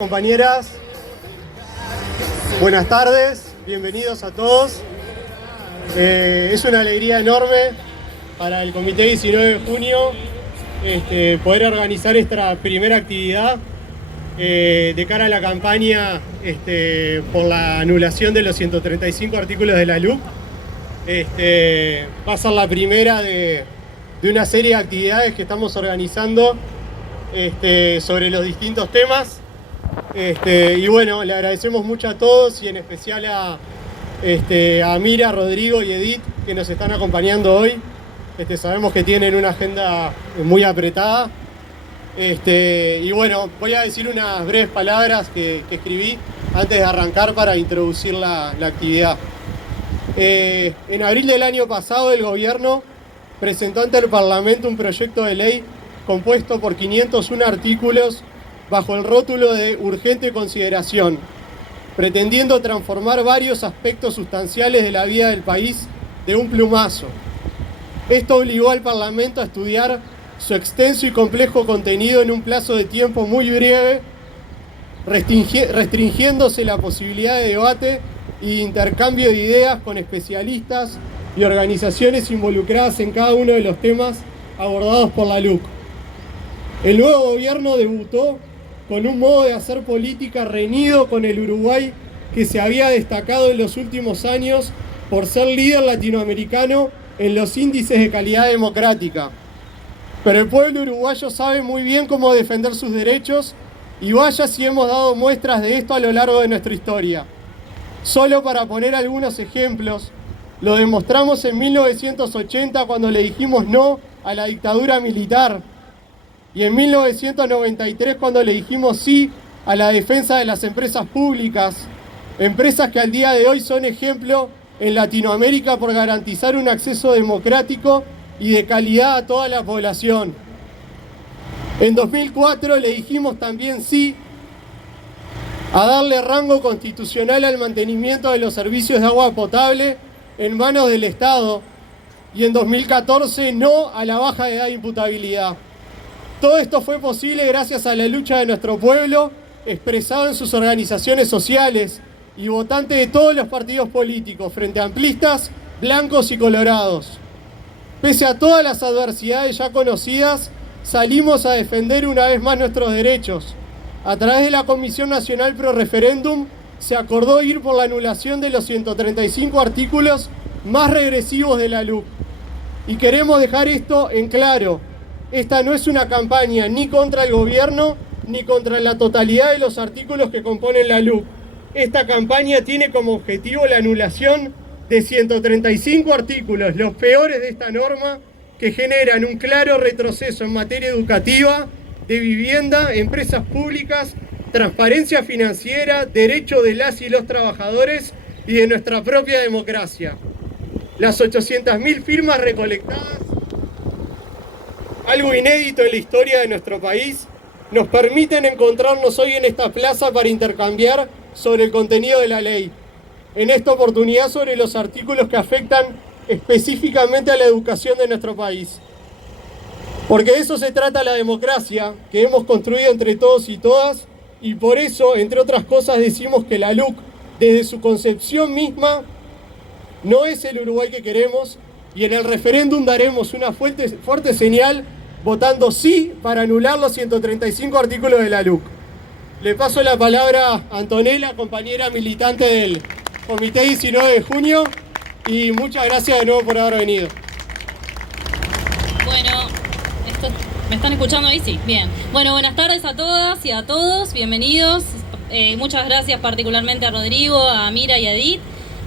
Compañeras, buenas tardes, bienvenidos a todos. Es una alegría enorme para el Comité 19 de junio poder organizar esta primera actividad de cara a la campaña por la anulación de los 135 artículos de la LUC. Va a ser la primera de una serie de actividades que estamos organizando sobre los distintos temas. Y bueno, le agradecemos mucho a todos y en especial a Mira, Rodrigo y Edith que nos están acompañando hoy. Sabemos que tienen una agenda muy apretada. Y bueno, voy a decir unas breves palabras que escribí antes de arrancar para introducir la actividad. En abril del año pasado el gobierno presentó ante el Parlamento un proyecto de ley compuesto por 501 artículos bajo el rótulo de urgente consideración, pretendiendo transformar varios aspectos sustanciales de la vida del país de un plumazo. Esto obligó al Parlamento a estudiar su extenso y complejo contenido en un plazo de tiempo muy breve, restringiéndose la posibilidad de debate y de intercambio de ideas con especialistas y organizaciones involucradas en cada uno de los temas abordados por la LUC. El nuevo gobierno debutó con un modo de hacer política reñido con el Uruguay que se había destacado en los últimos años por ser líder latinoamericano en los índices de calidad democrática. Pero el pueblo uruguayo sabe muy bien cómo defender sus derechos y vaya si hemos dado muestras de esto a lo largo de nuestra historia. Solo para poner algunos ejemplos, lo demostramos en 1980 cuando le dijimos no a la dictadura militar, y en 1993 cuando le dijimos sí a la defensa de las empresas públicas, empresas que al día de hoy son ejemplo en Latinoamérica por garantizar un acceso democrático y de calidad a toda la población. En 2004 le dijimos también sí a darle rango constitucional al mantenimiento de los servicios de agua potable en manos del Estado, y en 2014 no a la baja de edad de imputabilidad. Todo esto fue posible gracias a la lucha de nuestro pueblo, expresado en sus organizaciones sociales y votantes de todos los partidos políticos, frente amplistas, blancos y colorados. Pese a todas las adversidades ya conocidas, salimos a defender una vez más nuestros derechos. A través de la Comisión Nacional Pro Referéndum se acordó ir por la anulación de los 135 artículos más regresivos de la LUC. Y queremos dejar esto en claro. Esta no es una campaña ni contra el gobierno ni contra la totalidad de los artículos que componen la LUC. Esta campaña tiene como objetivo la anulación de 135 artículos, los peores de esta norma, que generan un claro retroceso en materia educativa, de vivienda, empresas públicas, transparencia financiera, derecho de las y los trabajadores y de nuestra propia democracia. Las 800.000 firmas recolectadas, algo inédito en la historia de nuestro país, nos permiten encontrarnos hoy en esta plaza para intercambiar sobre el contenido de la ley. En esta oportunidad sobre los artículos que afectan específicamente a la educación de nuestro país. Porque de eso se trata la democracia que hemos construido entre todos y todas, y por eso, entre otras cosas, decimos que la LUC, desde su concepción misma, no es el Uruguay que queremos, y en el referéndum daremos una fuerte señal votando sí para anular los 135 artículos de la LUC. Le paso la palabra a Antonella, compañera militante del Comité 19 de junio, y muchas gracias de nuevo por haber venido. Bueno, ¿me están escuchando ahí? Sí, bien. Bueno, buenas tardes a todas y a todos, bienvenidos. Muchas gracias particularmente a Rodrigo, a Mira y a Edith.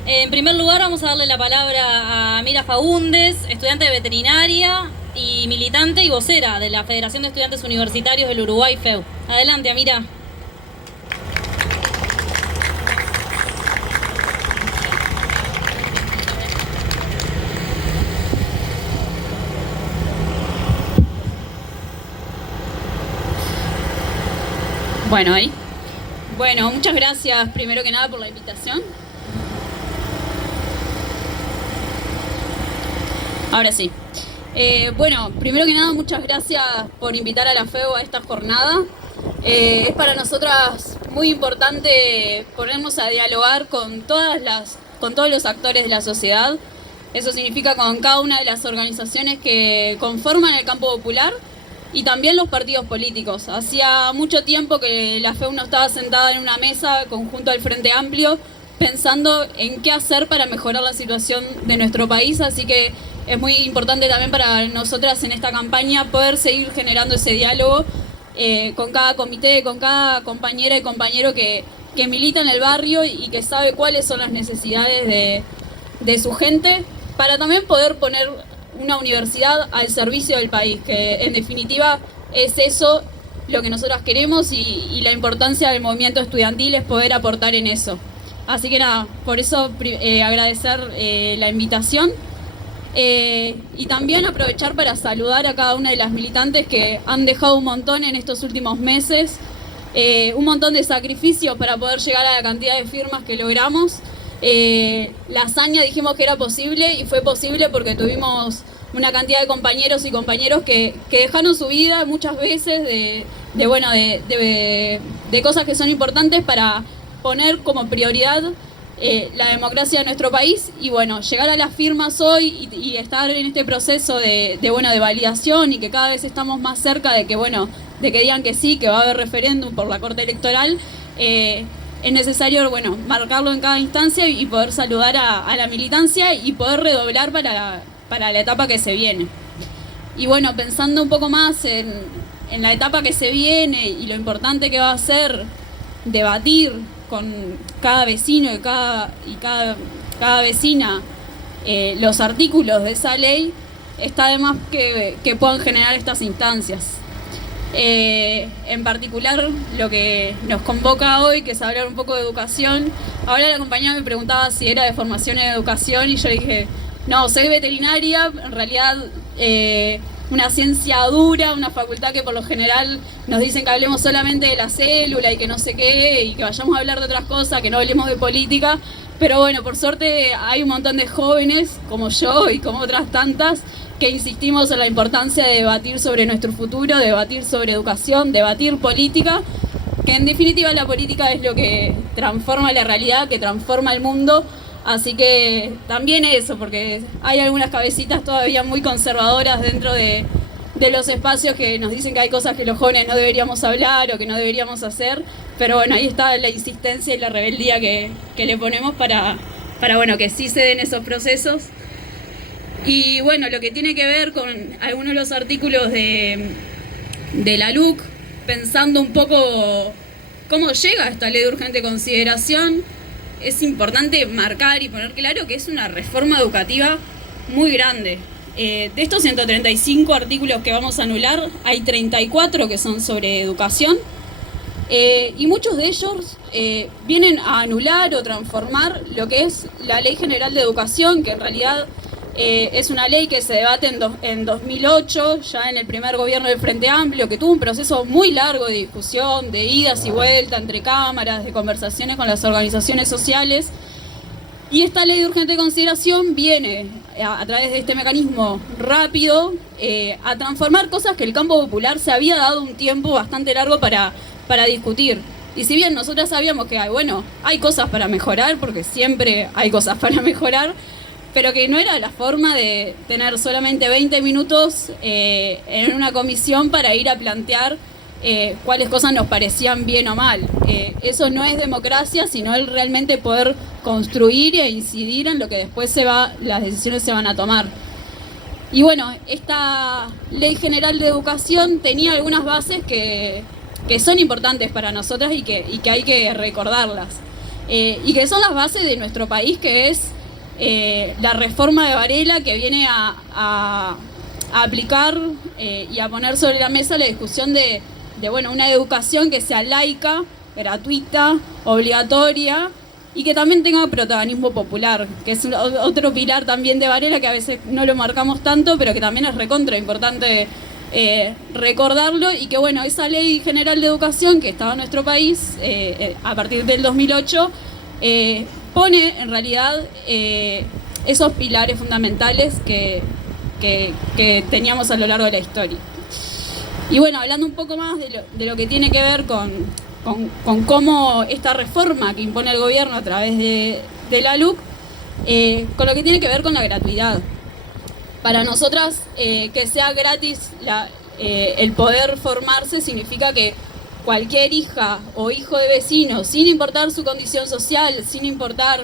En primer lugar vamos a darle la palabra a Mira Faúndez, estudiante de veterinaria y militante y vocera de la Federación de Estudiantes Universitarios del Uruguay, FEU. Adelante, Amira. Bueno, ahí. Bueno, muchas gracias primero que nada por la invitación. Ahora sí. Bueno, primero que nada, muchas gracias por invitar a la FEU a esta jornada. Es para nosotras muy importante ponernos a dialogar con todos los actores de la sociedad. Eso significa con cada una de las organizaciones que conforman el campo popular y también los partidos políticos. Hacía mucho tiempo que la FEU no estaba sentada en una mesa conjunto al Frente Amplio pensando en qué hacer para mejorar la situación de nuestro país, así que es muy importante también para nosotras en esta campaña poder seguir generando ese diálogo con cada comité, con cada compañera y compañero que milita en el barrio y que sabe cuáles son las necesidades de su gente, para también poder poner una universidad al servicio del país, que en definitiva es eso lo que nosotras queremos y la importancia del movimiento estudiantil es poder aportar en eso. Así que nada, por eso agradecer la invitación y también aprovechar para saludar a cada una de las militantes que han dejado un montón en estos últimos meses, un montón de sacrificios para poder llegar a la cantidad de firmas que logramos. La hazaña dijimos que era posible y fue posible porque tuvimos una cantidad de compañeros y compañeros que dejaron su vida muchas veces de cosas que son importantes para poner como prioridad la democracia de nuestro país y bueno, llegar a las firmas hoy y estar en este proceso de validación y que cada vez estamos más cerca de que digan que sí, que va a haber referéndum por la Corte Electoral. Es necesario, marcarlo en cada instancia y poder saludar a la militancia y poder redoblar para la etapa que se viene. Y bueno, pensando un poco más en la etapa que se viene y lo importante que va a ser debatir con cada vecino y cada vecina los artículos de esa ley, está de más que puedan generar estas instancias. En particular lo que nos convoca hoy, que es hablar un poco de educación. Ahora la compañera me preguntaba si era de formación en educación y yo dije, no, soy veterinaria, en realidad una ciencia dura, una facultad que por lo general nos dicen que hablemos solamente de la célula y que no sé qué, y que vayamos a hablar de otras cosas, que no hablemos de política, pero bueno, por suerte hay un montón de jóvenes como yo y como otras tantas que insistimos en la importancia de debatir sobre nuestro futuro, de debatir sobre educación, debatir política, que en definitiva la política es lo que transforma la realidad, que transforma el mundo, así que también eso, porque hay algunas cabecitas todavía muy conservadoras dentro de los espacios que nos dicen que hay cosas que los jóvenes no deberíamos hablar o que no deberíamos hacer, pero bueno, ahí está la insistencia y la rebeldía que le ponemos para que sí se den esos procesos. Y bueno, lo que tiene que ver con algunos de los artículos de la LUC, pensando un poco cómo llega esta ley de urgente consideración, es importante marcar y poner claro que es una reforma educativa muy grande. De estos 135 artículos que vamos a anular, hay 34 que son sobre educación y muchos de ellos vienen a anular o transformar lo que es la Ley General de Educación, que en realidad es una ley que se debate en 2008, ya en el primer gobierno del Frente Amplio, que tuvo un proceso muy largo de discusión, de idas y vueltas entre cámaras, de conversaciones con las organizaciones sociales. Y esta ley de urgente consideración viene, a través de este mecanismo rápido, a transformar cosas que el campo popular se había dado un tiempo bastante largo para discutir. Y si bien nosotras sabíamos que hay cosas para mejorar, porque siempre hay cosas para mejorar, pero que no era la forma de tener solamente 20 minutos en una comisión para ir a plantear cuáles cosas nos parecían bien o mal. Eso no es democracia, sino el realmente poder construir e incidir en lo que después las decisiones se van a tomar. Y bueno, esta Ley General de Educación tenía algunas bases que son importantes para nosotras y que hay que recordarlas. Y que son las bases de nuestro país, que es la reforma de Varela, que viene a aplicar y a poner sobre la mesa la discusión de una educación que sea laica, gratuita, obligatoria y que también tenga protagonismo popular, que es otro pilar también de Varela que a veces no lo marcamos tanto, pero que también es recontra importante recordarlo, y que esa Ley General de Educación que estaba en nuestro país a partir del 2008 pone en realidad esos pilares fundamentales que teníamos a lo largo de la historia. Y hablando un poco más de lo que tiene que ver con con cómo esta reforma que impone el gobierno a través de la LUC, con lo que tiene que ver con la gratuidad. Para nosotras, que sea gratis el poder formarse significa que cualquier hija o hijo de vecino, sin importar su condición social, sin importar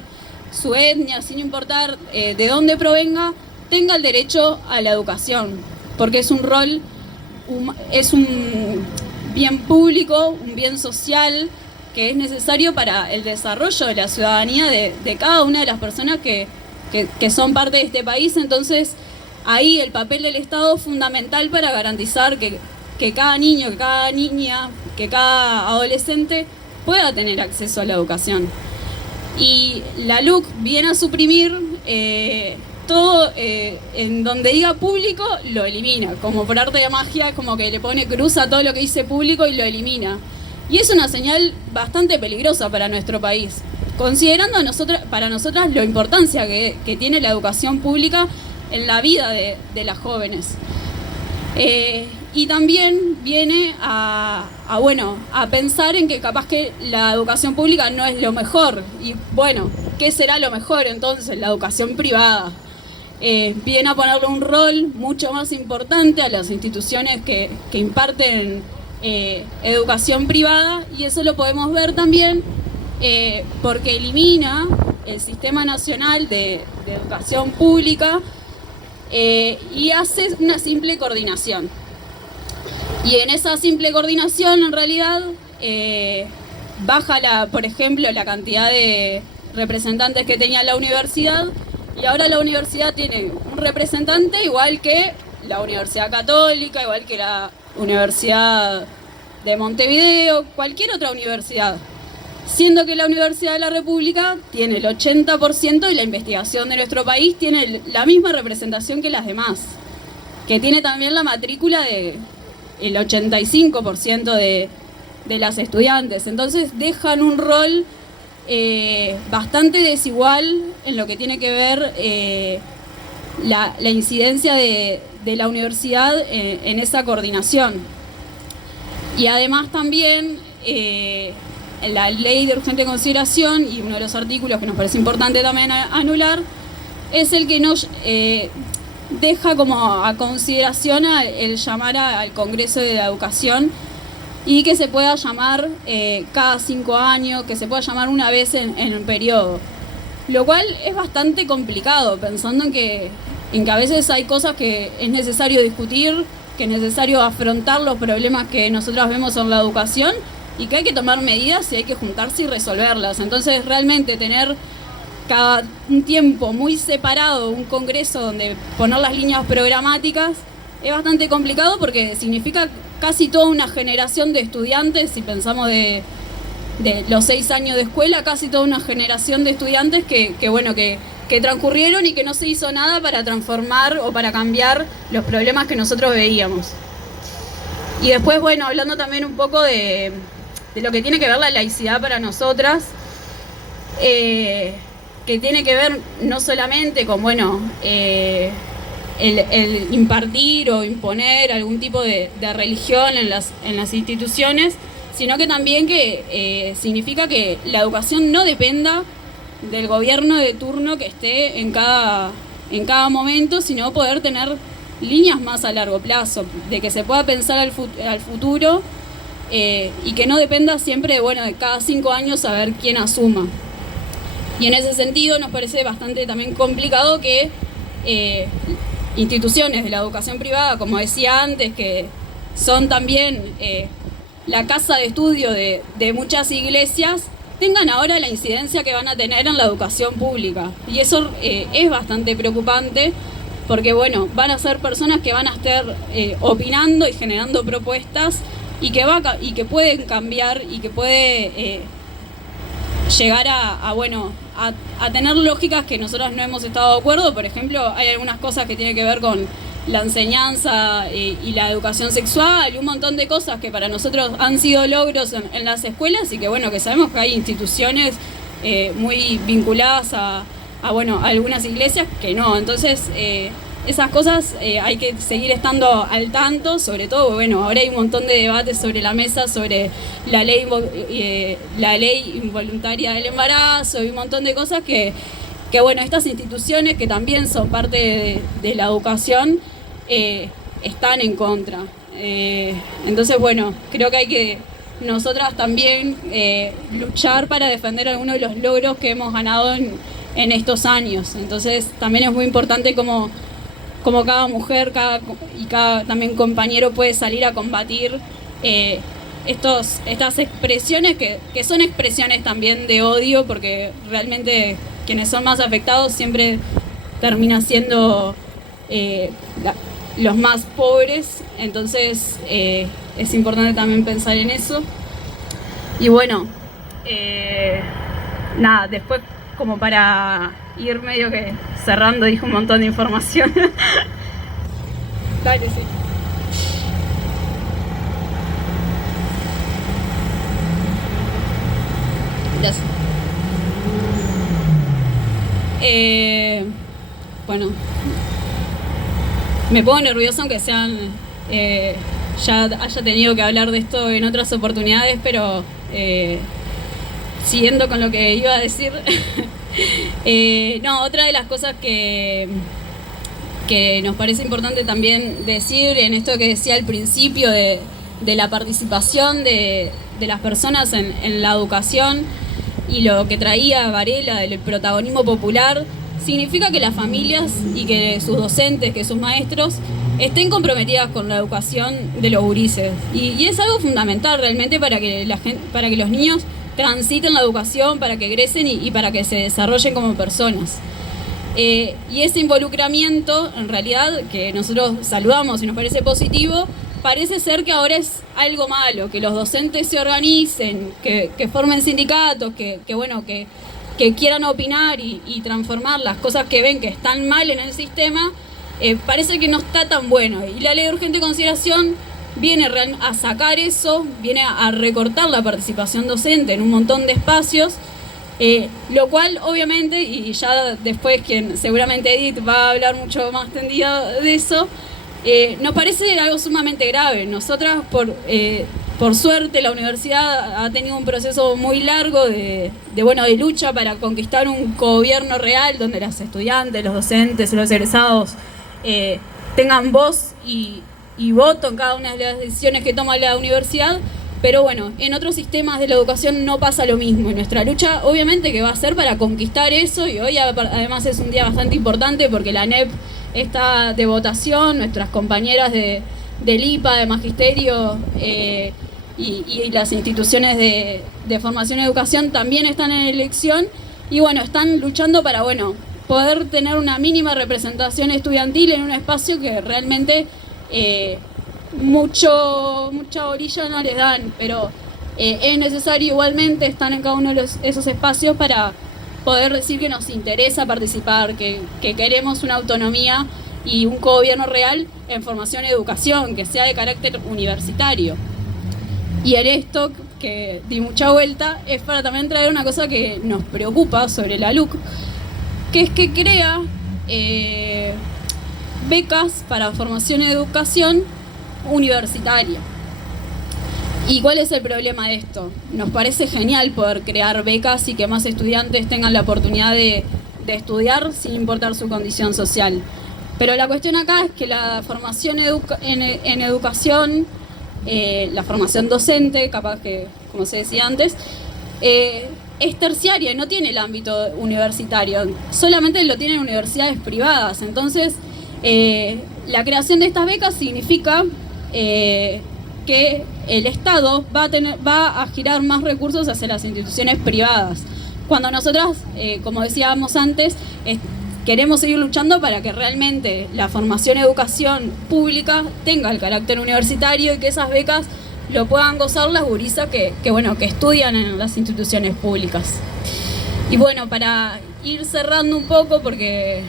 su etnia, sin importar de dónde provenga, tenga el derecho a la educación, porque es un rol, es un bien público, un bien social que es necesario para el desarrollo de la ciudadanía de cada una de las personas que son parte de este país. Entonces, ahí el papel del Estado es fundamental para garantizar que cada niño, que cada niña, que cada adolescente pueda tener acceso a la educación. Y la LUC viene a suprimir todo, en donde diga público, lo elimina. Como por arte de magia, como que le pone cruz a todo lo que dice público y lo elimina. Y es una señal bastante peligrosa para nuestro país, considerando para nosotras la importancia que tiene la educación pública en la vida de las jóvenes. Y también viene a pensar en que capaz que la educación pública no es lo mejor. Y bueno, ¿qué será lo mejor entonces? La educación privada. Viene a ponerle un rol mucho más importante a las instituciones que imparten educación privada, y eso lo podemos ver también porque elimina el Sistema Nacional de Educación Pública y hace una simple coordinación. Y en esa simple coordinación, en realidad, baja, por ejemplo, la cantidad de representantes que tenía la universidad, y ahora la universidad tiene un representante igual que la Universidad Católica, igual que la Universidad de Montevideo, cualquier otra universidad. Siendo que la Universidad de la República tiene el 80% y la investigación de nuestro país tiene la misma representación que las demás, que tiene también la matrícula del 85% de las estudiantes. Entonces dejan un rol bastante desigual en lo que tiene que ver la incidencia de la universidad en esa coordinación. Y además también la ley de urgente consideración, y uno de los artículos que nos parece importante también anular, es el que nos deja como a consideración el llamar al Congreso de la Educación, y que se pueda llamar cada 5 años, que se pueda llamar una vez en un periodo. Lo cual es bastante complicado, pensando en que a veces hay cosas que es necesario discutir, que es necesario afrontar los problemas que nosotros vemos en la educación, y que hay que tomar medidas y hay que juntarse y resolverlas. Entonces, realmente tener cada un tiempo muy separado un congreso donde poner las líneas programáticas es bastante complicado, porque significa casi toda una generación de estudiantes. Si pensamos de los 6 años de escuela, casi toda una generación de estudiantes que transcurrieron y que no se hizo nada para transformar o para cambiar los problemas que nosotros veíamos. Y después, bueno, hablando también un poco de lo que tiene que ver la laicidad para nosotras, que tiene que ver no solamente con, el impartir o imponer algún tipo de religión en las instituciones, sino que también que significa que la educación no dependa del gobierno de turno que esté en cada momento, sino poder tener líneas más a largo plazo, de que se pueda pensar al futuro, y que no dependa siempre de cada 5 años saber quién asuma. Y en ese sentido nos parece bastante también complicado que instituciones de la educación privada, como decía antes, que son también la casa de estudio de muchas iglesias, tengan ahora la incidencia que van a tener en la educación pública. Y eso es bastante preocupante, porque van a ser personas que van a estar opinando y generando propuestas, y que pueden cambiar, y que puede llegar a tener lógicas que nosotros no hemos estado de acuerdo. Por ejemplo, hay algunas cosas que tienen que ver con la enseñanza y la educación sexual, y un montón de cosas que para nosotros han sido logros en las escuelas, y que sabemos que hay instituciones muy vinculadas a algunas iglesias que no. Entonces esas cosas hay que seguir estando al tanto, sobre todo, bueno, ahora hay un montón de debates sobre la mesa sobre la ley involuntaria del embarazo y un montón de cosas que bueno, estas instituciones que también son parte de la educación están en contra. Entonces, bueno, creo que hay que nosotras también luchar para defender algunos de los logros que hemos ganado en estos años. Entonces, también es muy importante como cada mujer y cada también compañero puede salir a combatir estas expresiones que son expresiones también de odio, porque realmente quienes son más afectados siempre terminan siendo los más pobres. Entonces es importante también pensar en eso. Y bueno, nada, después como para ir medio que cerrando, dijo un montón de información. Dale, sí. Gracias. Bueno, me pongo nerviosa aunque sean ya haya tenido que hablar de esto en otras oportunidades, pero siguiendo con lo que iba a decir, no, otra de las cosas que nos parece importante también decir en esto que decía al principio de la participación de las personas en la educación y lo que traía Varela del protagonismo popular, significa que las familias y que sus docentes, que sus maestros estén comprometidas con la educación de los gurises. Y es algo fundamental realmente para que los niños transiten la educación, para que egresen y para que se desarrollen como personas. Y ese involucramiento, en realidad, que nosotros saludamos y nos parece positivo, parece ser que ahora es algo malo, que los docentes se organicen, que formen sindicatos, que quieran opinar y transformar las cosas que ven que están mal en el sistema, parece que no está tan bueno. Y la ley de urgente consideración viene a sacar eso, viene a recortar la participación docente en un montón de espacios, lo cual obviamente, y ya después quien seguramente Edith va a hablar mucho más tendida de eso, nos parece algo sumamente grave. Nosotras, por suerte, la universidad ha tenido un proceso muy largo de lucha para conquistar un cogobierno real donde los estudiantes, los docentes, los egresados tengan voz y voto en cada una de las decisiones que toma la universidad. Pero bueno, en otros sistemas de la educación no pasa lo mismo. Y nuestra lucha, obviamente, que va a ser para conquistar eso, y hoy además es un día bastante importante porque la ANEP está de votación, nuestras compañeras del IPA, de Magisterio y las instituciones de formación y educación también están en elección, y bueno, están luchando para poder tener una mínima representación estudiantil en un espacio que realmente mucha orilla no les dan, pero es necesario igualmente estar en cada uno de esos espacios para poder decir que nos interesa participar, que queremos una autonomía y un cogobierno real en formación y educación, que sea de carácter universitario. Y en esto, que di mucha vuelta, es para también traer una cosa que nos preocupa sobre la LUC, que es que crea becas para formación y educación universitaria. ¿Y cuál es el problema de esto? Nos parece genial poder crear becas y que más estudiantes tengan la oportunidad de estudiar sin importar su condición social. Pero la cuestión acá es que la formación en educación, la formación docente, capaz que, como se decía antes, es terciaria y no tiene el ámbito universitario, solamente lo tienen universidades privadas. Entonces, la creación de estas becas significa que el Estado va a girar más recursos hacia las instituciones privadas. Cuando nosotras, como decíamos antes, queremos seguir luchando para que realmente la formación y educación pública tenga el carácter universitario y que esas becas lo puedan gozar las gurisas que estudian en las instituciones públicas. Y bueno, para ir cerrando un poco, porque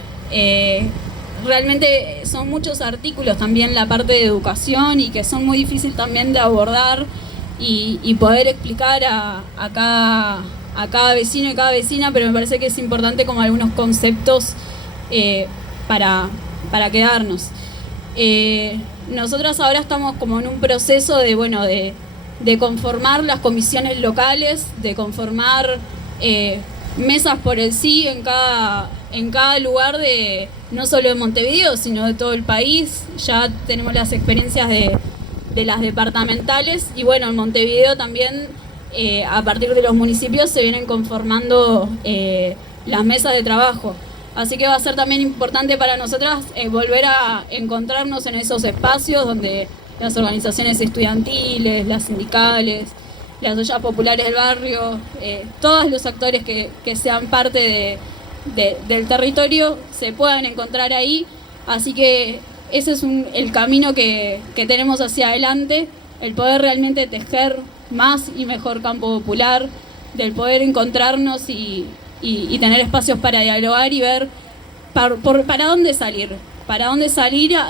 realmente son muchos artículos también la parte de educación y que son muy difíciles también de abordar y poder explicar a cada vecino y cada vecina, pero me parece que es importante como algunos conceptos para quedarnos. Nosotras ahora estamos como en un proceso de conformar las comisiones locales, de conformar mesas por el sí en cada lugar, no solo de Montevideo, sino de todo el país. Ya tenemos las experiencias de las departamentales y bueno, en Montevideo también a partir de los municipios se vienen conformando las mesas de trabajo. Así que va a ser también importante para nosotras volver a encontrarnos en esos espacios donde las organizaciones estudiantiles, las sindicales, las ollas populares del barrio, todos los actores que sean parte del territorio se puedan encontrar ahí. Así que ese es el camino que tenemos hacia adelante, el poder realmente tejer más y mejor campo popular, del poder encontrarnos y tener espacios para dialogar y ver para dónde salir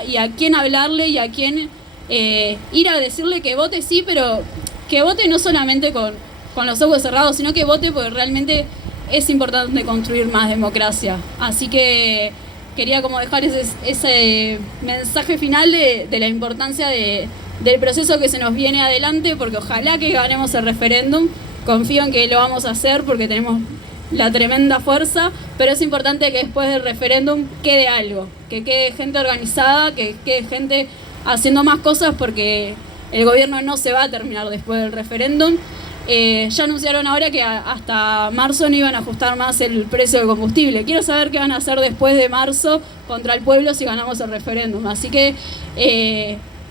y a quién hablarle y a quién ir a decirle que vote sí, pero que vote no solamente con los ojos cerrados, sino que vote porque realmente es importante construir más democracia. Así que quería como dejar ese mensaje final de la importancia del proceso que se nos viene adelante, porque ojalá que ganemos el referéndum. Confío en que lo vamos a hacer porque tenemos la tremenda fuerza, pero es importante que después del referéndum quede algo, que quede gente organizada, que quede gente haciendo más cosas, porque el gobierno no se va a terminar después del referéndum. Ya anunciaron ahora que hasta marzo no iban a ajustar más el precio del combustible. Quiero saber qué van a hacer después de marzo contra el pueblo si ganamos el referéndum. Así que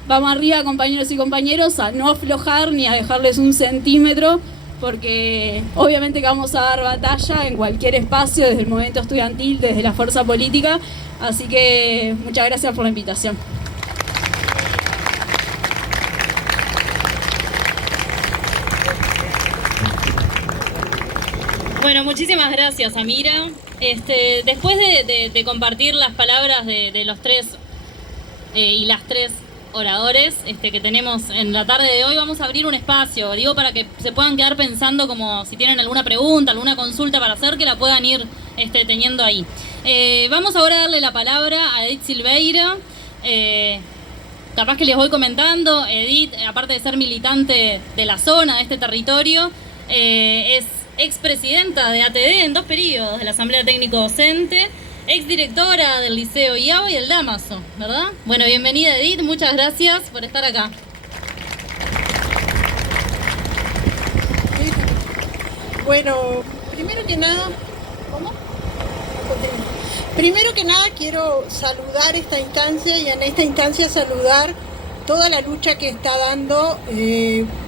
vamos arriba, compañeros y compañeras, a no aflojar ni a dejarles un centímetro, porque obviamente que vamos a dar batalla en cualquier espacio, desde el movimiento estudiantil, desde la fuerza política. Así que muchas gracias por la invitación. Bueno, muchísimas gracias, Amira. Después de compartir las palabras de los tres y las tres oradores que tenemos en la tarde de hoy, vamos a abrir un espacio, digo, para que se puedan quedar pensando, como si tienen alguna pregunta, alguna consulta para hacer, que la puedan ir teniendo ahí. Vamos ahora a darle la palabra a Edith Silveira. Capaz que les voy comentando, Edith, aparte de ser militante de la zona, de este territorio, es expresidenta de ATD en 2 periodos de la Asamblea Técnico Docente, exdirectora del Liceo IAO y del Damaso, ¿verdad? Bueno, bienvenida, Edith, muchas gracias por estar acá. Bueno, primero que nada, Primero que nada quiero saludar esta instancia y en esta instancia saludar toda la lucha que está dando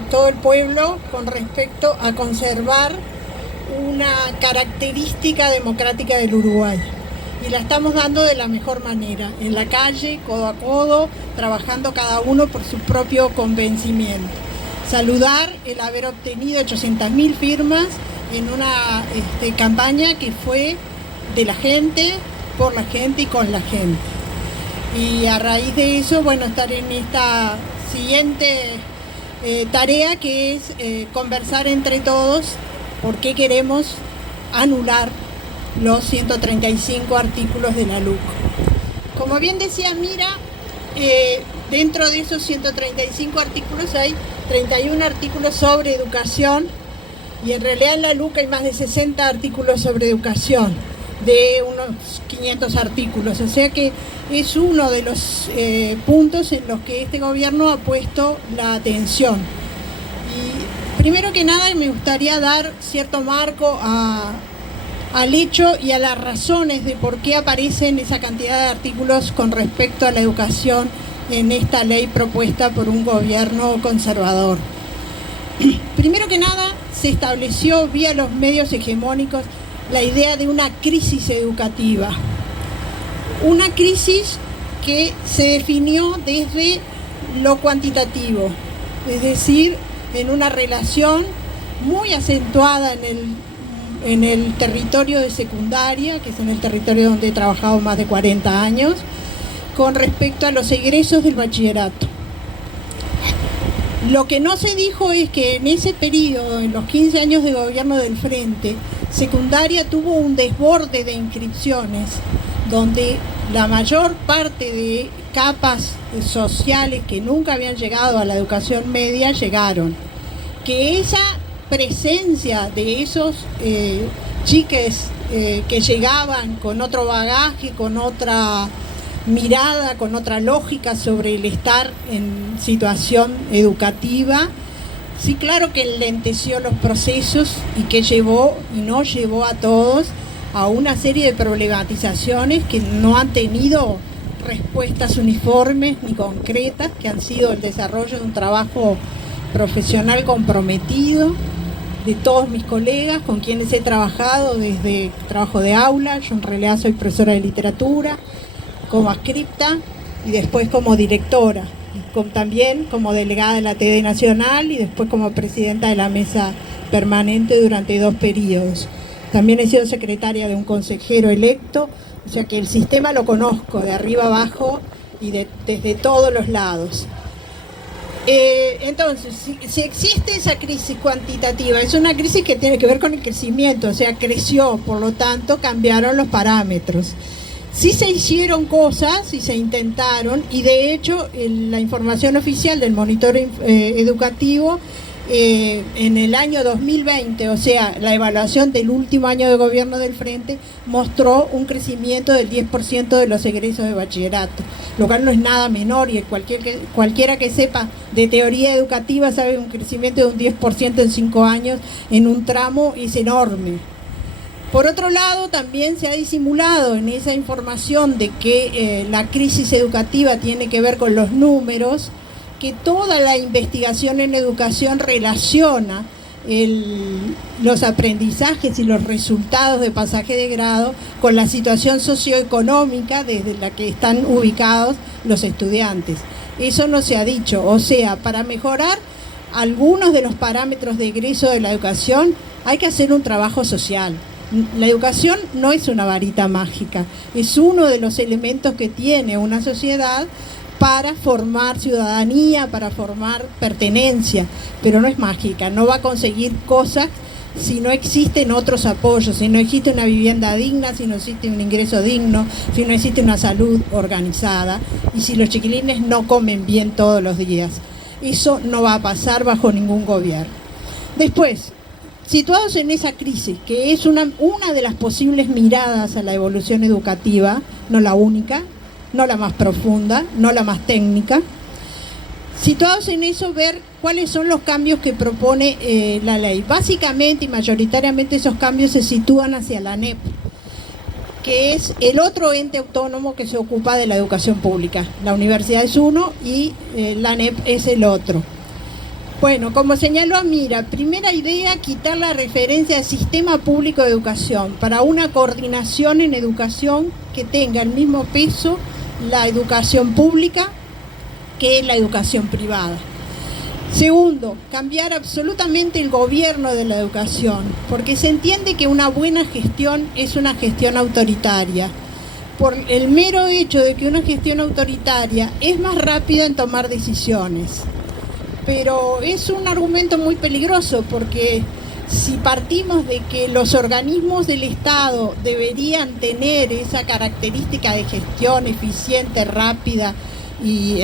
todo el pueblo con respecto a conservar una característica democrática del Uruguay. Y la estamos dando de la mejor manera, en la calle, codo a codo, trabajando cada uno por su propio convencimiento. Saludar el haber obtenido 800.000 firmas en una campaña que fue de la gente, por la gente y con la gente. Y a raíz de eso, bueno, estar en esta siguiente tarea, que es conversar entre todos por qué queremos anular los 135 artículos de la LUC. Como bien decía Mira, dentro de esos 135 artículos hay 31 artículos sobre educación, y en realidad en la LUC hay más de 60 artículos sobre educación, de unos 500 artículos, o sea que es uno de los puntos en los que este gobierno ha puesto la atención. Y primero que nada me gustaría dar cierto marco al hecho y a las razones de por qué aparecen esa cantidad de artículos con respecto a la educación en esta ley propuesta por un gobierno conservador. Primero que nada, se estableció vía los medios hegemónicos la idea de una crisis educativa. Una crisis que se definió desde lo cuantitativo, es decir, en una relación muy acentuada en el territorio de secundaria, que es en el territorio donde he trabajado más de 40 años, con respecto a los egresos del bachillerato. Lo que no se dijo es que en ese periodo, en los 15 años de gobierno del Frente, secundaria tuvo un desborde de inscripciones donde la mayor parte de capas sociales que nunca habían llegado a la educación media llegaron. Que esa presencia de esos chiques que llegaban con otro bagaje, con otra mirada, con otra lógica sobre el estar en situación educativa, sí, claro que lenteció los procesos y que llevó y no llevó a todos a una serie de problematizaciones que no han tenido respuestas uniformes ni concretas, que han sido el desarrollo de un trabajo profesional comprometido de todos mis colegas con quienes he trabajado desde trabajo de aula. Yo en realidad soy profesora de literatura, como adscripta y después como directora, también como delegada de la TD Nacional y después como presidenta de la mesa permanente durante 2 periodos. También he sido secretaria de un consejero electo, o sea que el sistema lo conozco de arriba abajo y desde todos los lados. Entonces, si existe esa crisis cuantitativa, es una crisis que tiene que ver con el crecimiento, o sea, creció, por lo tanto cambiaron los parámetros. Sí se hicieron cosas y se intentaron, y de hecho la información oficial del monitoreo educativo en el año 2020, o sea, la evaluación del último año de gobierno del Frente, mostró un crecimiento del 10% de los egresos de bachillerato, lo cual no es nada menor, y cualquiera que sepa de teoría educativa sabe que un crecimiento de un 10% en 5 años en un tramo es enorme. Por otro lado, también se ha disimulado en esa información de que la crisis educativa tiene que ver con los números, que toda la investigación en educación relaciona los aprendizajes y los resultados de pasaje de grado con la situación socioeconómica desde la que están ubicados los estudiantes. Eso no se ha dicho, o sea, para mejorar algunos de los parámetros de egreso de la educación hay que hacer un trabajo social. La educación no es una varita mágica, es uno de los elementos que tiene una sociedad para formar ciudadanía, para formar pertenencia, pero no es mágica, no va a conseguir cosas si no existen otros apoyos, si no existe una vivienda digna, si no existe un ingreso digno, si no existe una salud organizada y si los chiquilines no comen bien todos los días. Eso no va a pasar bajo ningún gobierno. Después, situados en esa crisis, que es una de las posibles miradas a la evolución educativa, no la única, no la más profunda, no la más técnica. Situados en eso, ver cuáles son los cambios que propone la ley. Básicamente y mayoritariamente esos cambios se sitúan hacia la ANEP, que es el otro ente autónomo que se ocupa de la educación pública. La universidad es uno y la ANEP es el otro. Bueno, como señaló Amira, primera idea, quitar la referencia al sistema público de educación para una coordinación en educación que tenga el mismo peso la educación pública que la educación privada. Segundo, cambiar absolutamente el gobierno de la educación, porque se entiende que una buena gestión es una gestión autoritaria. Por el mero hecho de que una gestión autoritaria es más rápida en tomar decisiones. Pero es un argumento muy peligroso, porque si partimos de que los organismos del Estado deberían tener esa característica de gestión eficiente, rápida y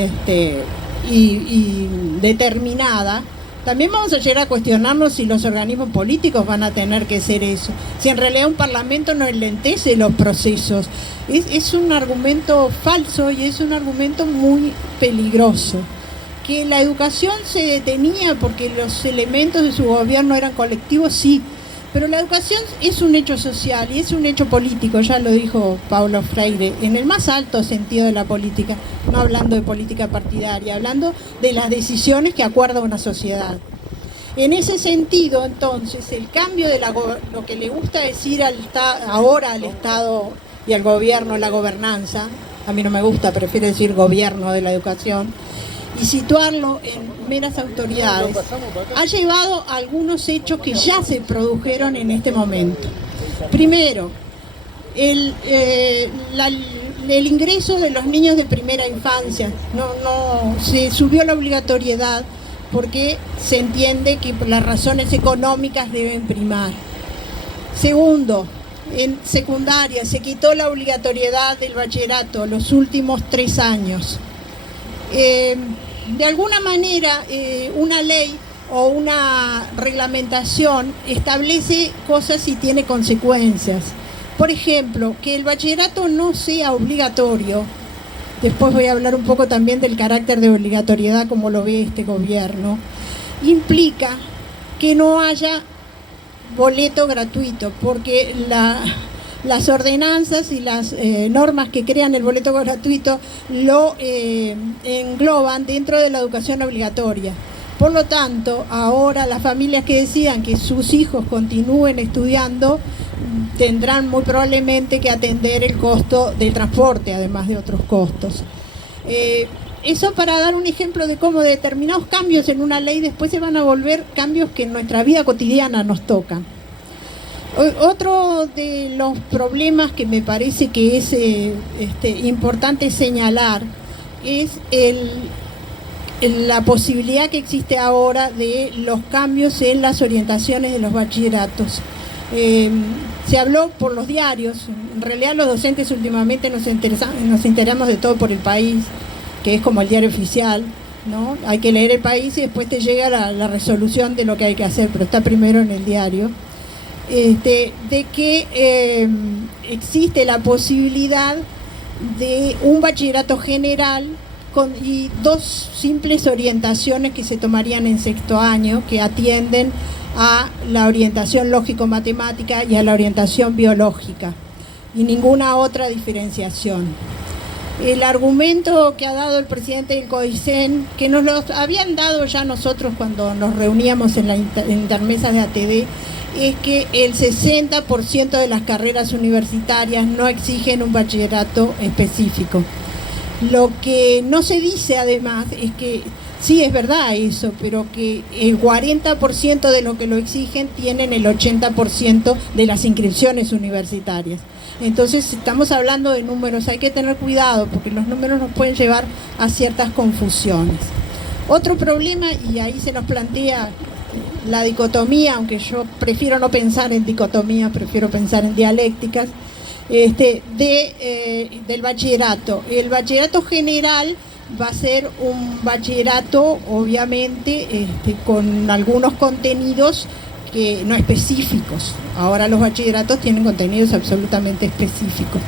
determinada, también vamos a llegar a cuestionarnos si los organismos políticos van a tener que ser eso, si en realidad un parlamento no enlentece los procesos. Es un argumento falso y es un argumento muy peligroso. Que la educación se detenía porque los elementos de su gobierno eran colectivos, sí, pero la educación es un hecho social y es un hecho político, ya lo dijo Paulo Freire, en el más alto sentido de la política, no hablando de política partidaria, hablando de las decisiones que acuerda una sociedad. En ese sentido, entonces, el cambio de lo que le gusta decir ahora al Estado y al gobierno, la gobernanza, a mí no me gusta, prefiero decir gobierno de la educación, y situarlo en meras autoridades, ha llevado a algunos hechos que ya se produjeron en este momento. Primero, el ingreso de los niños de primera infancia, se subió la obligatoriedad porque se entiende que las razones económicas deben primar. Segundo, en secundaria se quitó la obligatoriedad del bachillerato los últimos 3 años. De alguna manera, una ley o una reglamentación establece cosas y tiene consecuencias. Por ejemplo, que el bachillerato no sea obligatorio. Después voy a hablar un poco también del carácter de obligatoriedad como lo ve este gobierno. Implica que no haya boleto gratuito, porque las ordenanzas y las normas que crean el boleto gratuito lo engloban dentro de la educación obligatoria. Por lo tanto, ahora las familias que decidan que sus hijos continúen estudiando tendrán muy probablemente que atender el costo del transporte, además de otros costos. Eso para dar un ejemplo de cómo determinados cambios en una ley después se van a volver cambios que en nuestra vida cotidiana nos tocan. Otro de los problemas que me parece que es importante señalar es la posibilidad que existe ahora de los cambios en las orientaciones de los bachilleratos. Se habló por los diarios, en realidad los docentes últimamente nos enteramos de todo por El País, que es como el diario oficial, ¿no? Hay que leer El País y después te llega la resolución de lo que hay que hacer, pero está primero en el diario. De que existe la posibilidad de un bachillerato general y 2 simples orientaciones que se tomarían en 6º año, que atienden a la orientación lógico-matemática y a la orientación biológica, y ninguna otra diferenciación. El argumento que ha dado el presidente del CODICEN, que nos lo habían dado ya nosotros cuando nos reuníamos en la intermesa de ATD, es que el 60% de las carreras universitarias no exigen un bachillerato específico. Lo que no se dice además es que sí es verdad eso, pero que el 40% de lo que lo exigen tienen el 80% de las inscripciones universitarias. Entonces estamos hablando de números, hay que tener cuidado porque los números nos pueden llevar a ciertas confusiones. Otro problema, y ahí se nos plantea la dicotomía, aunque yo prefiero no pensar en dicotomía, prefiero pensar en dialécticas, del bachillerato. El bachillerato general va a ser un bachillerato, obviamente, con algunos contenidos que no específicos. Ahora los bachilleratos tienen contenidos absolutamente específicos.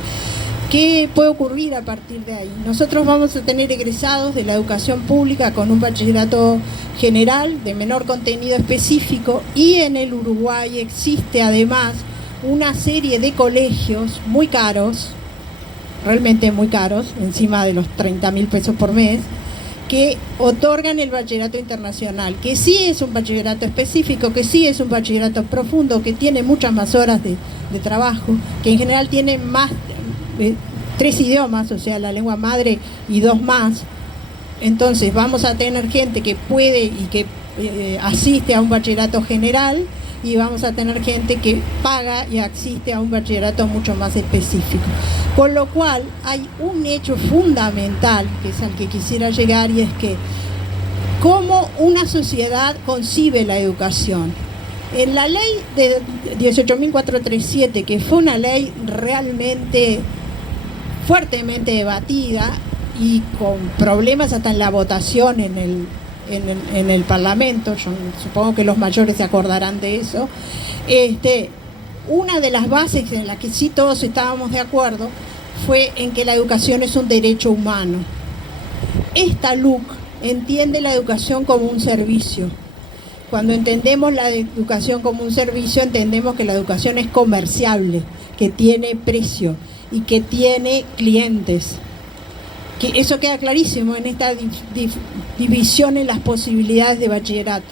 ¿Qué puede ocurrir a partir de ahí? Nosotros vamos a tener egresados de la educación pública con un bachillerato general de menor contenido específico, y en el Uruguay existe además una serie de colegios muy caros, realmente muy caros, encima de los 30.000 pesos por mes, que otorgan el bachillerato internacional, que sí es un bachillerato específico, que sí es un bachillerato profundo, que tiene muchas más horas de trabajo, que en general tiene más 3 idiomas, o sea, la lengua madre y 2 más. Entonces vamos a tener gente que puede y que asiste a un bachillerato general, y vamos a tener gente que paga y asiste a un bachillerato mucho más específico. Con lo cual hay un hecho fundamental, que es al que quisiera llegar, y es que cómo una sociedad concibe la educación. En la ley de 18.437, que fue una ley realmente fuertemente debatida y con problemas hasta en la votación en el Parlamento, yo supongo que los mayores se acordarán de eso, una de las bases en las que sí todos estábamos de acuerdo fue en que la educación es un derecho humano. Esta LUC entiende la educación como un servicio. Cuando entendemos la educación como un servicio, entendemos que la educación es comerciable, que tiene precio y que tiene clientes. Que eso queda clarísimo en esta división en las posibilidades de bachillerato.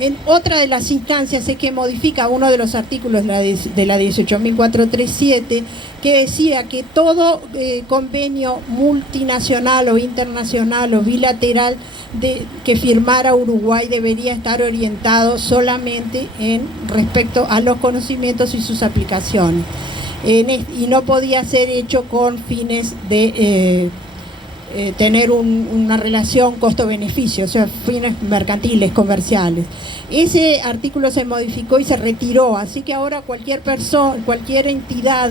En otra de las instancias es que modifica uno de los artículos de la 18.437, que decía que todo convenio multinacional o internacional o bilateral que firmara Uruguay debería estar orientado solamente en respecto a los conocimientos y sus aplicaciones, y no podía ser hecho con fines de tener una relación costo-beneficio, o sea, fines mercantiles, comerciales. Ese artículo se modificó y se retiró, así que ahora cualquier persona, cualquier entidad,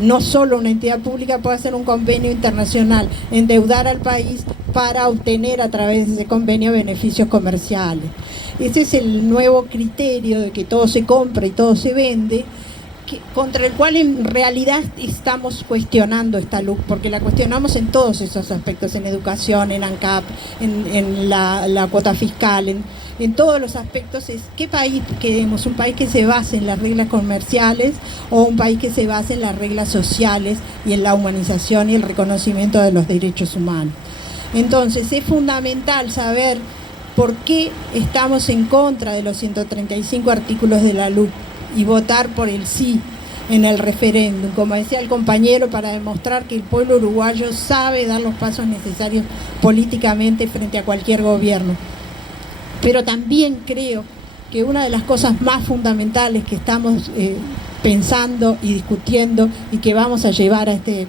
no solo una entidad pública, puede hacer un convenio internacional, endeudar al país para obtener a través de ese convenio beneficios comerciales. Ese es el nuevo criterio de que todo se compra y todo se vende, contra el cual en realidad estamos cuestionando esta LUC, porque la cuestionamos en todos esos aspectos, en educación, en ANCAP, en la cuota fiscal, en todos los aspectos. Es ¿qué país queremos? ¿Un país que se base en las reglas comerciales o un país que se base en las reglas sociales y en la humanización y el reconocimiento de los derechos humanos? Entonces es fundamental saber por qué estamos en contra de los 135 artículos de la LUC y votar por el sí en el referéndum, como decía el compañero, para demostrar que el pueblo uruguayo sabe dar los pasos necesarios políticamente frente a cualquier gobierno. Pero también creo que una de las cosas más fundamentales que estamos pensando y discutiendo y que vamos a llevar a este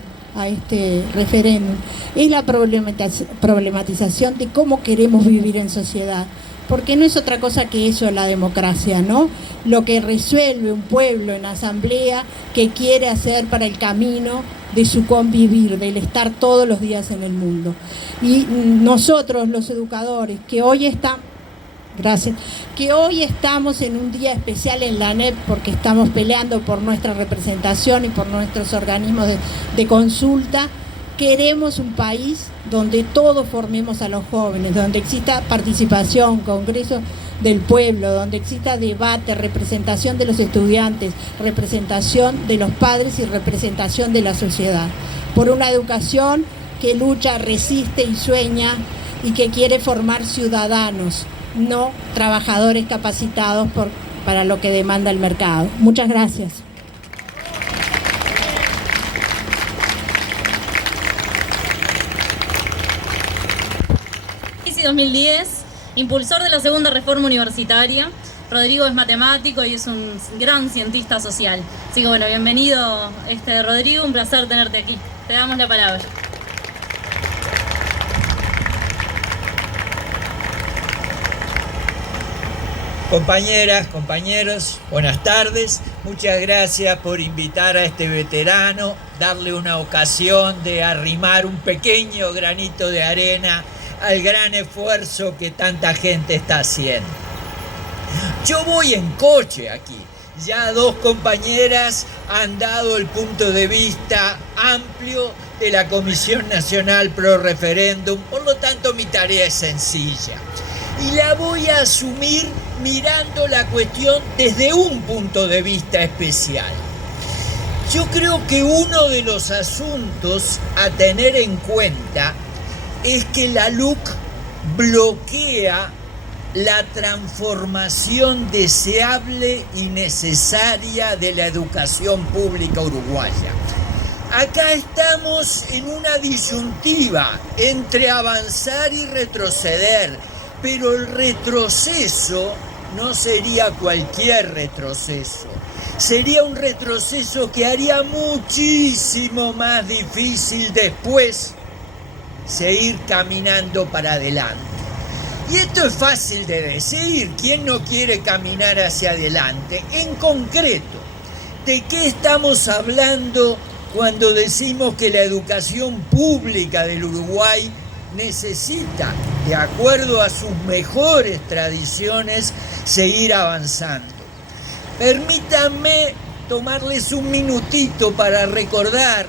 referéndum es la problematización de cómo queremos vivir en sociedad. Porque no es otra cosa que eso la democracia, ¿no? Lo que resuelve un pueblo en asamblea que quiere hacer para el camino de su convivir, del estar todos los días en el mundo. Y nosotros, los educadores, que hoy estamos en un día especial en la ANEP porque estamos peleando por nuestra representación y por nuestros organismos de consulta, queremos un país donde todos formemos a los jóvenes, donde exista participación, congreso del pueblo, donde exista debate, representación de los estudiantes, representación de los padres y representación de la sociedad. Por una educación que lucha, resiste y sueña y que quiere formar ciudadanos, no trabajadores capacitados para lo que demanda el mercado. Muchas gracias. ISI 2010, impulsor de la segunda reforma universitaria. Rodrigo es matemático y es un gran cientista social. Así que bueno, bienvenido Rodrigo, un placer tenerte aquí. Te damos la palabra. Compañeras, compañeros, buenas tardes. Muchas gracias por invitar a este veterano, darle una ocasión de arrimar un pequeño granito de arena al gran esfuerzo que tanta gente está haciendo. Yo voy en coche aquí. Ya dos compañeras han dado el punto de vista amplio de la Comisión Nacional Pro Referéndum, por lo tanto mi tarea es sencilla. Y la voy a asumir mirando la cuestión desde un punto de vista especial. Yo creo que uno de los asuntos a tener en cuenta es que la LUC bloquea la transformación deseable y necesaria de la educación pública uruguaya. Acá estamos en una disyuntiva entre avanzar y retroceder, pero el retroceso no sería cualquier retroceso. Sería un retroceso que haría muchísimo más difícil después seguir caminando para adelante. Y esto es fácil de decir. ¿Quién no quiere caminar hacia adelante? En concreto, ¿de qué estamos hablando cuando decimos que la educación pública del Uruguay necesita, de acuerdo a sus mejores tradiciones, seguir avanzando? Permítanme tomarles un minutito para recordar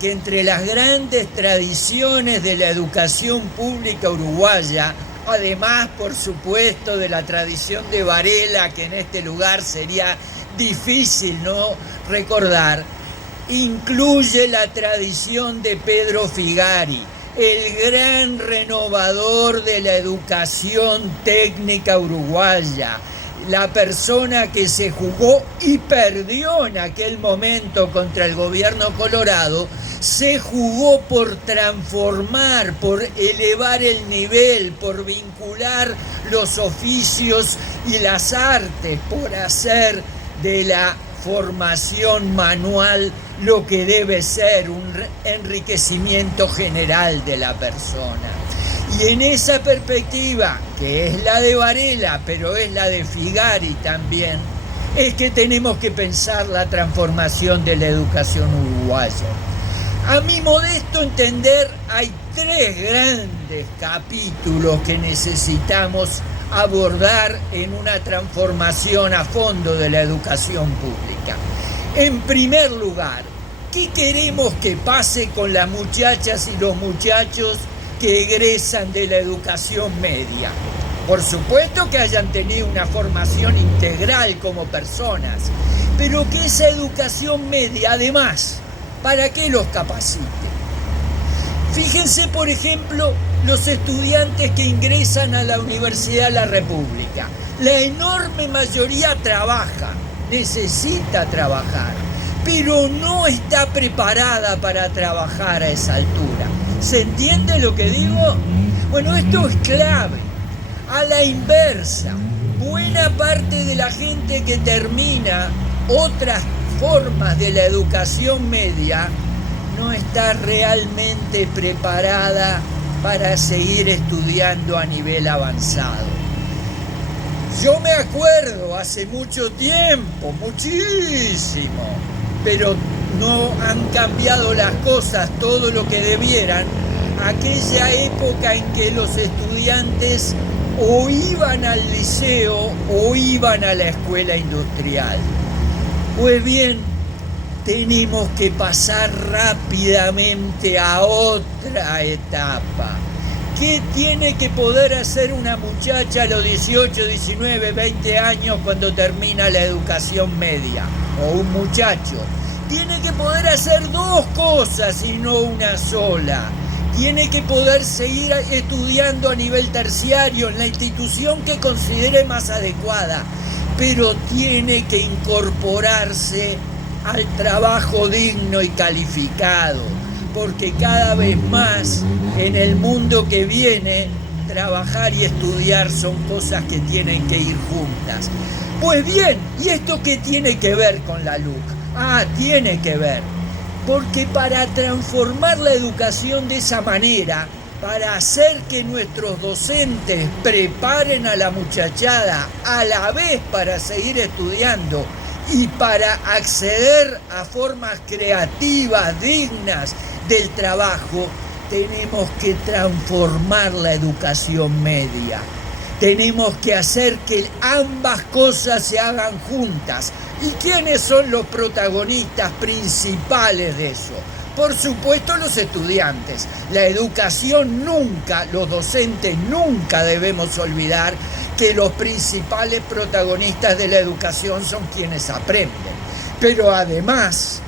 que entre las grandes tradiciones de la educación pública uruguaya, además, por supuesto, de la tradición de Varela, que en este lugar sería difícil no recordar, incluye la tradición de Pedro Figari, el gran renovador de la educación técnica uruguaya, la persona que se jugó y perdió en aquel momento contra el gobierno colorado, se jugó por transformar, por elevar el nivel, por vincular los oficios y las artes, por hacer de la formación manual lo que debe ser un enriquecimiento general de la persona. Y en esa perspectiva, que es la de Varela, pero es la de Figari también, es que tenemos que pensar la transformación de la educación uruguaya. A mi modesto entender, hay 3 grandes capítulos que necesitamos abordar en una transformación a fondo de la educación pública. En primer lugar, ¿qué queremos que pase con las muchachas y los muchachos que egresan de la educación media? Por supuesto que hayan tenido una formación integral como personas, pero que esa educación media, además, ¿para qué los capacite? Fíjense, por ejemplo, los estudiantes que ingresan a la Universidad de la República. La enorme mayoría trabaja, necesita trabajar, pero no está preparada para trabajar a esa altura. ¿Se entiende lo que digo? Bueno, esto es clave. A la inversa, buena parte de la gente que termina otras formas de la educación media no está realmente preparada para seguir estudiando a nivel avanzado. Yo me acuerdo hace mucho tiempo, muchísimo, pero no han cambiado las cosas todo lo que debieran, aquella época en que los estudiantes o iban al liceo o iban a la escuela industrial. Pues bien, tenemos que pasar rápidamente a otra etapa. ¿Qué tiene que poder hacer una muchacha a los 18, 19, 20 años cuando termina la educación media? O un muchacho. Tiene que poder hacer 2 cosas y no una sola. Tiene que poder seguir estudiando a nivel terciario en la institución que considere más adecuada, pero tiene que incorporarse al trabajo digno y calificado, porque cada vez más en el mundo que viene, trabajar y estudiar son cosas que tienen que ir juntas. Pues bien, ¿y esto qué tiene que ver con la LUC? Tiene que ver, porque para transformar la educación de esa manera, para hacer que nuestros docentes preparen a la muchachada a la vez para seguir estudiando y para acceder a formas creativas, dignas del trabajo, tenemos que transformar la educación media. Tenemos que hacer que ambas cosas se hagan juntas. ¿Y quiénes son los protagonistas principales de eso? Por supuesto, los estudiantes. La educación nunca, los docentes nunca debemos olvidar que los principales protagonistas de la educación son quienes aprenden. Pero además,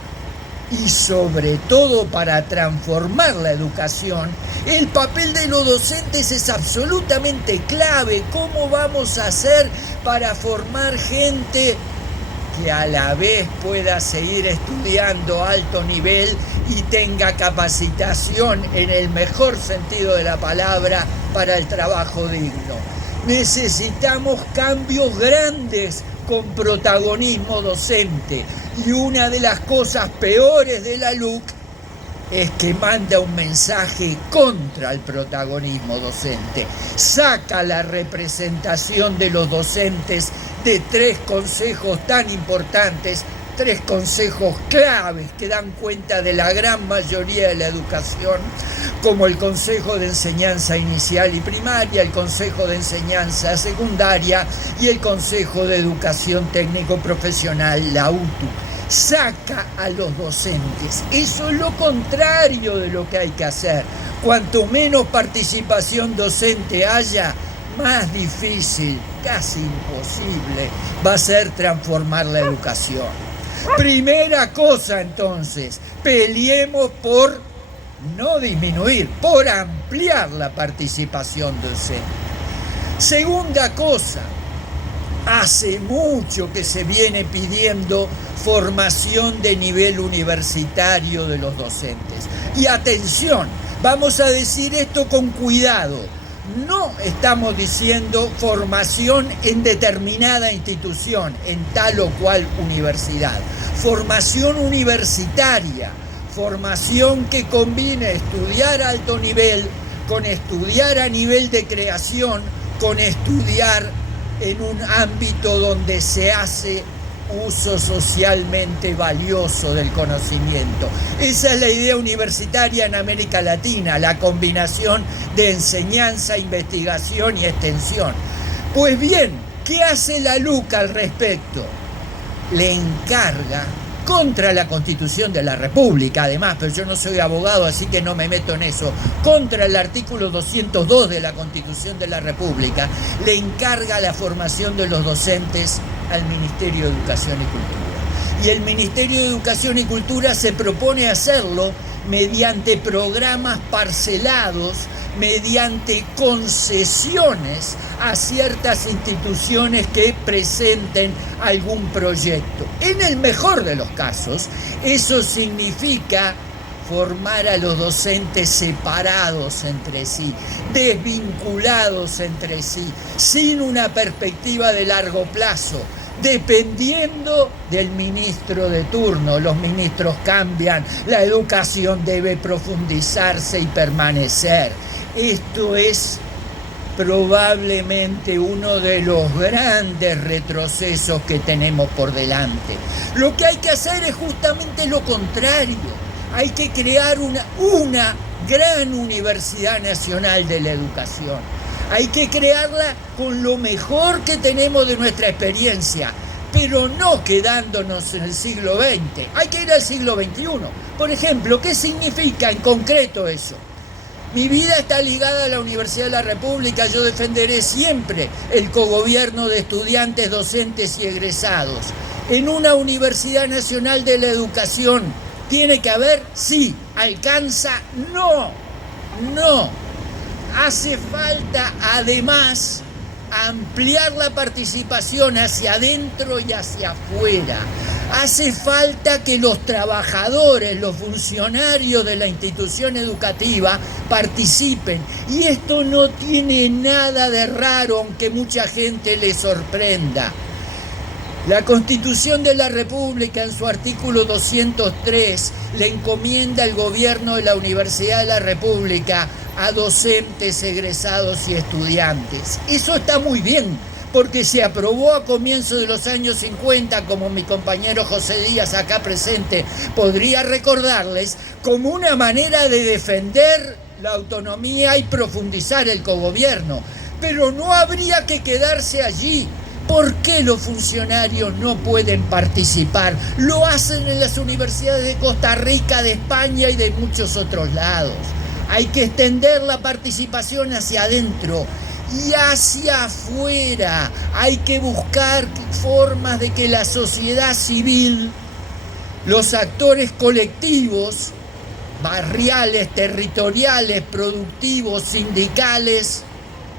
y sobre todo para transformar la educación, el papel de los docentes es absolutamente clave. ¿Cómo vamos a hacer para formar gente que a la vez pueda seguir estudiando a alto nivel y tenga capacitación en el mejor sentido de la palabra para el trabajo digno? Necesitamos cambios grandes con protagonismo docente, y una de las cosas peores de la LUC es que manda un mensaje contra el protagonismo docente. Saca la representación de los docentes de 3 consejos tan importantes, 3 consejos claves que dan cuenta de la gran mayoría de la educación, como el Consejo de Enseñanza Inicial y Primaria, el Consejo de Enseñanza Secundaria y el Consejo de Educación Técnico Profesional, la UTU. Saca a los docentes. Eso es lo contrario de lo que hay que hacer. Cuanto menos participación docente haya, más difícil, casi imposible, va a ser transformar la educación. Primera cosa, entonces, peleemos por no disminuir, por ampliar la participación docente. Segunda cosa, hace mucho que se viene pidiendo formación de nivel universitario de los docentes. Y atención, vamos a decir esto con cuidado. No estamos diciendo formación en determinada institución, en tal o cual universidad. Formación universitaria, formación que combine estudiar a alto nivel con estudiar a nivel de creación, con estudiar en un ámbito donde se hace uso socialmente valioso del conocimiento. Esa es la idea universitaria en América Latina, la combinación de enseñanza, investigación y extensión. Pues bien, ¿qué hace la LUC al respecto? Le encarga, contra la Constitución de la República, además, pero yo no soy abogado, así que no me meto en eso, contra el artículo 202 de la Constitución de la República, le encarga la formación de los docentes al Ministerio de Educación y Cultura. Y el Ministerio de Educación y Cultura se propone hacerlo mediante programas parcelados, mediante concesiones a ciertas instituciones que presenten algún proyecto. En el mejor de los casos, eso significa formar a los docentes separados entre sí, desvinculados entre sí, sin una perspectiva de largo plazo, dependiendo del ministro de turno. Los ministros cambian, la educación debe profundizarse y permanecer. Esto es probablemente uno de los grandes retrocesos que tenemos por delante. Lo que hay que hacer es justamente lo contrario. Hay que crear una gran Universidad Nacional de la Educación. Hay que crearla con lo mejor que tenemos de nuestra experiencia, pero no quedándonos en el siglo XX. Hay que ir al siglo XXI. Por ejemplo, ¿qué significa en concreto eso? Mi vida está ligada a la Universidad de la República. Yo defenderé siempre el cogobierno de estudiantes, docentes y egresados. En una Universidad Nacional de la Educación, ¿tiene que haber? Sí. ¿Alcanza? No. No. Hace falta, además, ampliar la participación hacia adentro y hacia afuera. Hace falta que los trabajadores, los funcionarios de la institución educativa participen. Y esto no tiene nada de raro, aunque mucha gente le sorprenda. La Constitución de la República, en su artículo 203, le encomienda al gobierno de la Universidad de la República a docentes, egresados y estudiantes. Eso está muy bien, porque se aprobó a comienzos de los años 50, como mi compañero José Díaz acá presente podría recordarles, como una manera de defender la autonomía y profundizar el cogobierno. Pero no habría que quedarse allí. ¿Por qué los funcionarios no pueden participar? Lo hacen en las universidades de Costa Rica, de España y de muchos otros lados. Hay que extender la participación hacia adentro y hacia afuera. Hay que buscar formas de que la sociedad civil, los actores colectivos, barriales, territoriales, productivos, sindicales,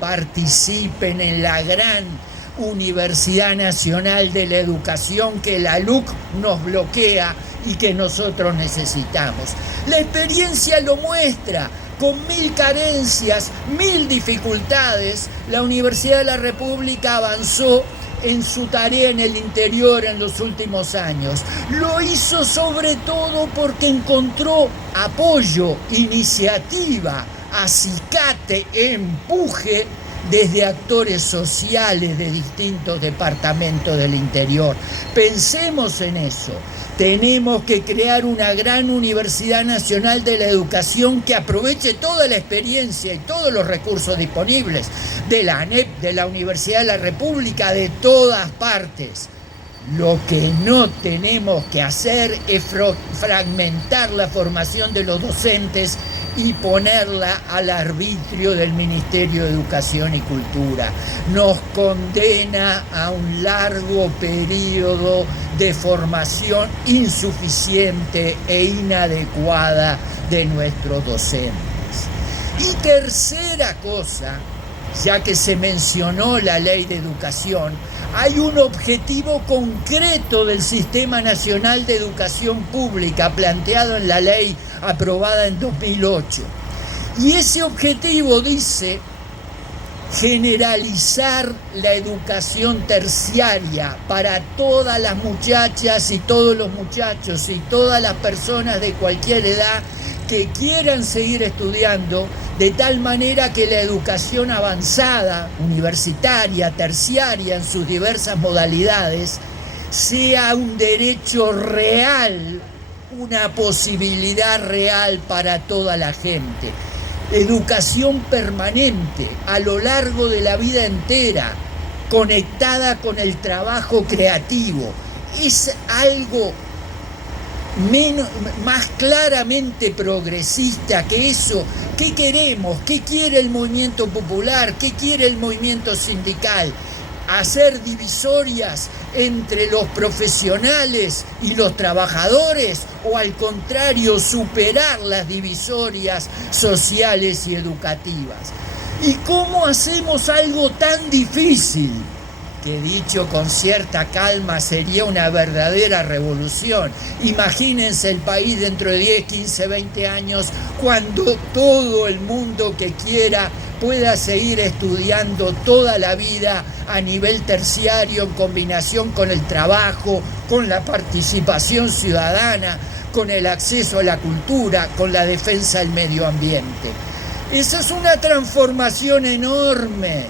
participen en la gran Universidad Nacional de la Educación que la LUC nos bloquea y que nosotros necesitamos. La experiencia lo muestra. Con 1000 carencias, 1000 dificultades, la Universidad de la República avanzó en su tarea en el interior en los últimos años. Lo hizo sobre todo porque encontró apoyo, iniciativa, acicate, empuje desde actores sociales de distintos departamentos del interior. Pensemos en eso. Tenemos que crear una gran Universidad Nacional de la Educación que aproveche toda la experiencia y todos los recursos disponibles de la ANEP, de la Universidad de la República, de todas partes. Lo que no tenemos que hacer es fragmentar la formación de los docentes y ponerla al arbitrio del Ministerio de Educación y Cultura. Nos condena a un largo periodo de formación insuficiente e inadecuada de nuestros docentes. Y tercera cosa, ya que se mencionó la Ley de Educación, hay un objetivo concreto del Sistema Nacional de Educación Pública planteado en la ley aprobada en 2008. Y ese objetivo dice generalizar la educación terciaria para todas las muchachas y todos los muchachos y todas las personas de cualquier edad que quieran seguir estudiando, de tal manera que la educación avanzada, universitaria, terciaria, en sus diversas modalidades, sea un derecho real, una posibilidad real para toda la gente. Educación permanente, a lo largo de la vida entera, conectada con el trabajo creativo. Es algo más claramente progresista que eso. ¿Qué queremos? ¿Qué quiere el movimiento popular? ¿Qué quiere el movimiento sindical? ¿Hacer divisorias entre los profesionales y los trabajadores? ¿O al contrario, superar las divisorias sociales y educativas? ¿Y cómo hacemos algo tan difícil? Que dicho con cierta calma sería una verdadera revolución. Imagínense el país dentro de 10, 15, 20 años, cuando todo el mundo que quiera pueda seguir estudiando toda la vida a nivel terciario, en combinación con el trabajo, con la participación ciudadana, con el acceso a la cultura, con la defensa del medio ambiente. Esa es una transformación enorme.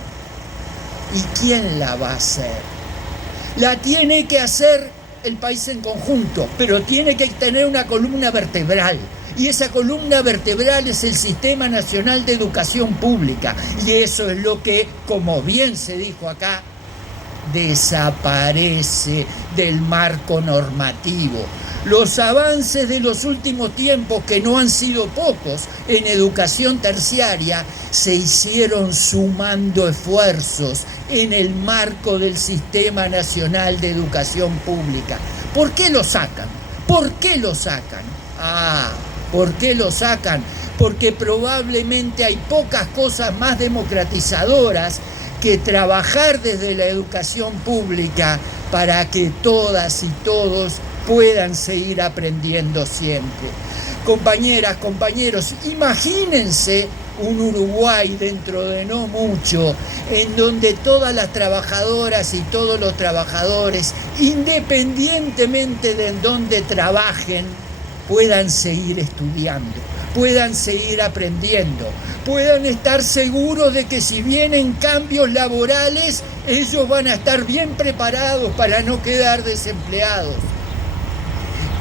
¿Y quién la va a hacer? La tiene que hacer el país en conjunto, pero tiene que tener una columna vertebral. Y esa columna vertebral es el Sistema Nacional de Educación Pública. Y eso es lo que, como bien se dijo acá, desaparece del marco normativo. Los avances de los últimos tiempos, que no han sido pocos en educación terciaria, se hicieron sumando esfuerzos en el marco del Sistema Nacional de Educación Pública. ¿Por qué lo sacan? ¿Por qué lo sacan? ¿Por qué lo sacan? Porque probablemente hay pocas cosas más democratizadoras que trabajar desde la educación pública para que todas y todos puedan seguir aprendiendo siempre. Compañeras, compañeros, imagínense un Uruguay dentro de no mucho, en donde todas las trabajadoras y todos los trabajadores, independientemente de en dónde trabajen, puedan seguir estudiando, puedan seguir aprendiendo, puedan estar seguros de que si vienen cambios laborales, ellos van a estar bien preparados para no quedar desempleados.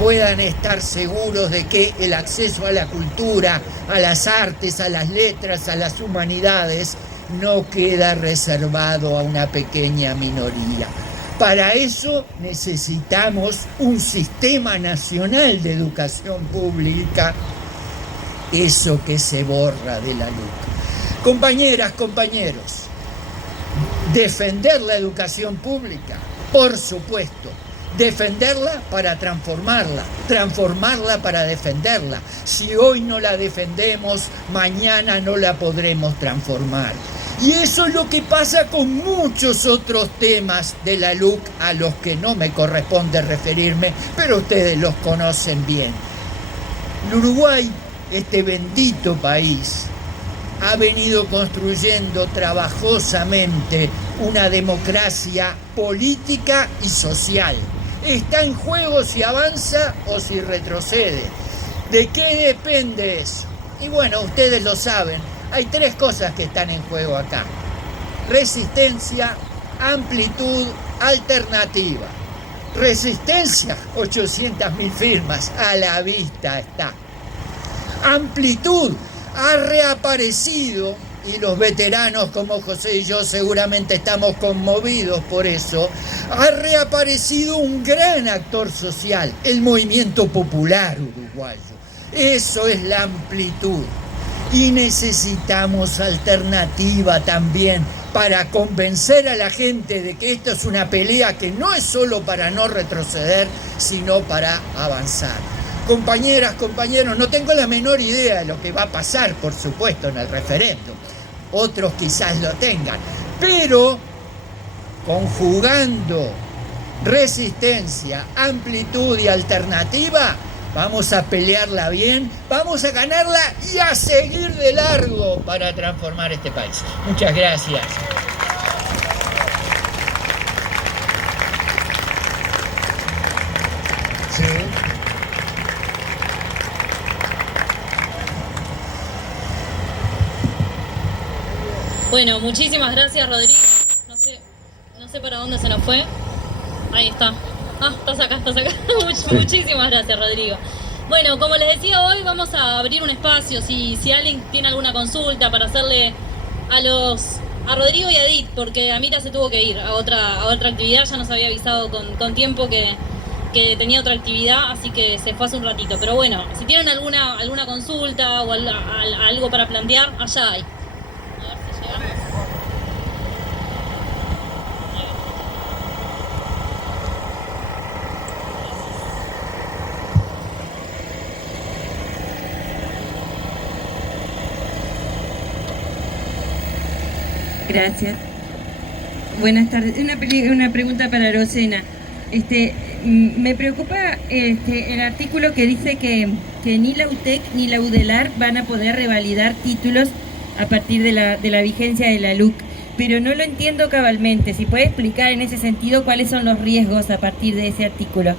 Puedan estar seguros de que el acceso a la cultura, a las artes, a las letras, a las humanidades, no queda reservado a una pequeña minoría. Para eso necesitamos un sistema nacional de educación pública, eso que se borra de la LUC. Compañeras, compañeros, defender la educación pública, por supuesto. Defenderla para transformarla, transformarla para defenderla. Si hoy no la defendemos, mañana no la podremos transformar. Y eso es lo que pasa con muchos otros temas de la LUC a los que no me corresponde referirme, pero ustedes los conocen bien. El Uruguay, este bendito país, ha venido construyendo trabajosamente una democracia política y social. Está en juego si avanza o si retrocede. ¿De qué depende eso? Y bueno, ustedes lo saben, hay tres cosas que están en juego acá: resistencia, amplitud, alternativa. Resistencia, 800.000 firmas, a la vista está. Amplitud, ha reaparecido, y los veteranos como José y yo seguramente estamos conmovidos por eso, ha reaparecido un gran actor social, el movimiento popular uruguayo. Eso es la amplitud. Y necesitamos alternativa también para convencer a la gente de que esto es una pelea que no es solo para no retroceder, sino para avanzar. Compañeras, compañeros, no tengo la menor idea de lo que va a pasar, por supuesto, en el referéndum. Otros quizás lo tengan, pero conjugando resistencia, amplitud y alternativa, vamos a pelearla bien, vamos a ganarla y a seguir de largo para transformar este país. Muchas gracias. Sí. Bueno, muchísimas gracias, Rodrigo. No sé para dónde se nos fue. Ahí está. Ah, estás acá. Muchísimas gracias, Rodrigo. Bueno, como les decía, hoy vamos a abrir un espacio. Si alguien tiene alguna consulta para hacerle a Rodrigo y a Edith, porque Amira se tuvo que ir a otra actividad, ya nos había avisado con tiempo que tenía otra actividad, así que se fue hace un ratito. Pero bueno, si tienen alguna consulta o algo para plantear, allá hay. A ver si llegamos. Gracias. Buenas tardes. Una pregunta para Rosena. Me preocupa el artículo que dice que ni la UTEC ni la UDELAR van a poder revalidar títulos a partir de la vigencia de la LUC, pero no lo entiendo cabalmente. Si puede explicar en ese sentido cuáles son los riesgos a partir de ese artículo.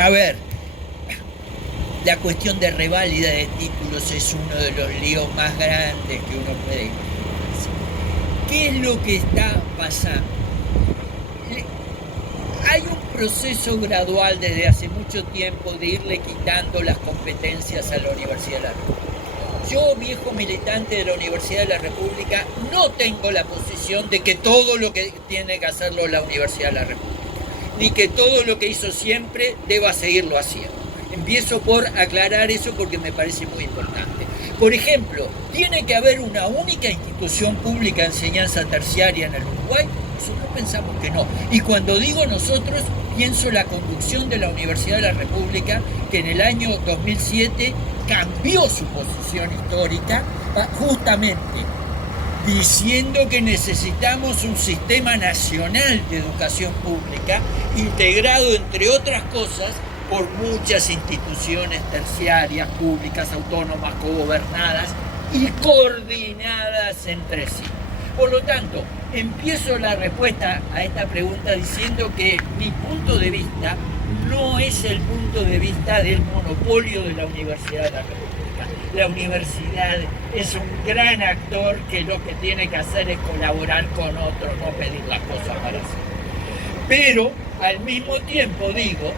A ver, la cuestión de reválida de títulos es uno de los líos más grandes que uno puede imaginarse. ¿Qué es lo que está pasando? Hay un proceso gradual desde hace mucho tiempo de irle quitando las competencias a la Universidad de la República. Yo, viejo militante de la Universidad de la República, no tengo la posición de que todo lo que tiene que hacerlo la Universidad de la República, ni que todo lo que hizo siempre deba seguirlo haciendo. Empiezo por aclarar eso porque me parece muy importante. Por ejemplo, ¿tiene que haber una única institución pública de enseñanza terciaria en el Uruguay? Nosotros pensamos que no. Y cuando digo nosotros, pienso la conducción de la Universidad de la República, que en el año 2007 cambió su posición histórica, justamente diciendo que necesitamos un sistema nacional de educación pública, integrado, entre otras cosas, por muchas instituciones terciarias, públicas, autónomas, cogobernadas y coordinadas entre sí. Por lo tanto, empiezo la respuesta a esta pregunta diciendo que mi punto de vista no es el punto de vista del monopolio de la Universidad de la República. La universidad es un gran actor que lo que tiene que hacer es colaborar con otros, no pedir las cosas para sí. Pero, al mismo tiempo digo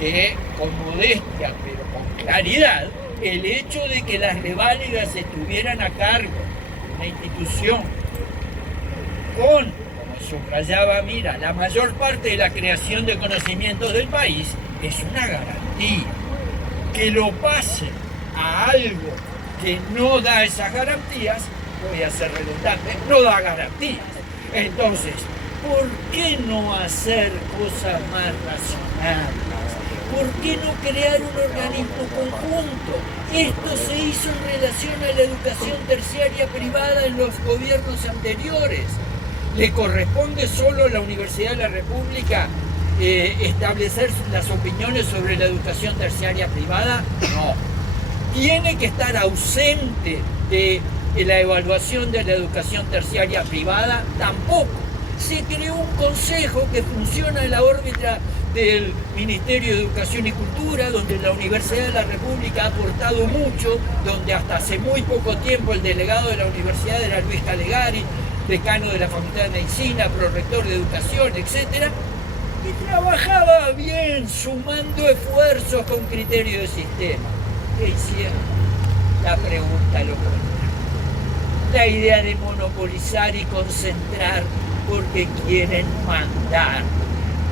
que, con modestia, pero con claridad, el hecho de que las reválidas estuvieran a cargo de una institución con, como subrayaba Mira, la mayor parte de la creación de conocimientos del país, es una garantía. Que lo pase a algo que no da esas garantías, voy a ser redundante, no da garantías. Entonces, ¿por qué no hacer cosas más racionales? ¿Por qué no crear un organismo conjunto? Esto se hizo en relación a la educación terciaria privada en los gobiernos anteriores. ¿Le corresponde solo a la Universidad de la República establecer las opiniones sobre la educación terciaria privada? No. ¿Tiene que estar ausente de la evaluación de la educación terciaria privada? Tampoco. Se creó un consejo que funciona en la órbita del Ministerio de Educación y Cultura, donde la Universidad de la República ha aportado mucho, donde hasta hace muy poco tiempo el delegado de la universidad era Luis Calegari, decano de la Facultad de Medicina, prorector de Educación, etc. Y trabajaba bien, sumando esfuerzos con criterio de sistema. ¿Qué hicieron? La pregunta lo cuenta. La idea de monopolizar y concentrar porque quieren mandar.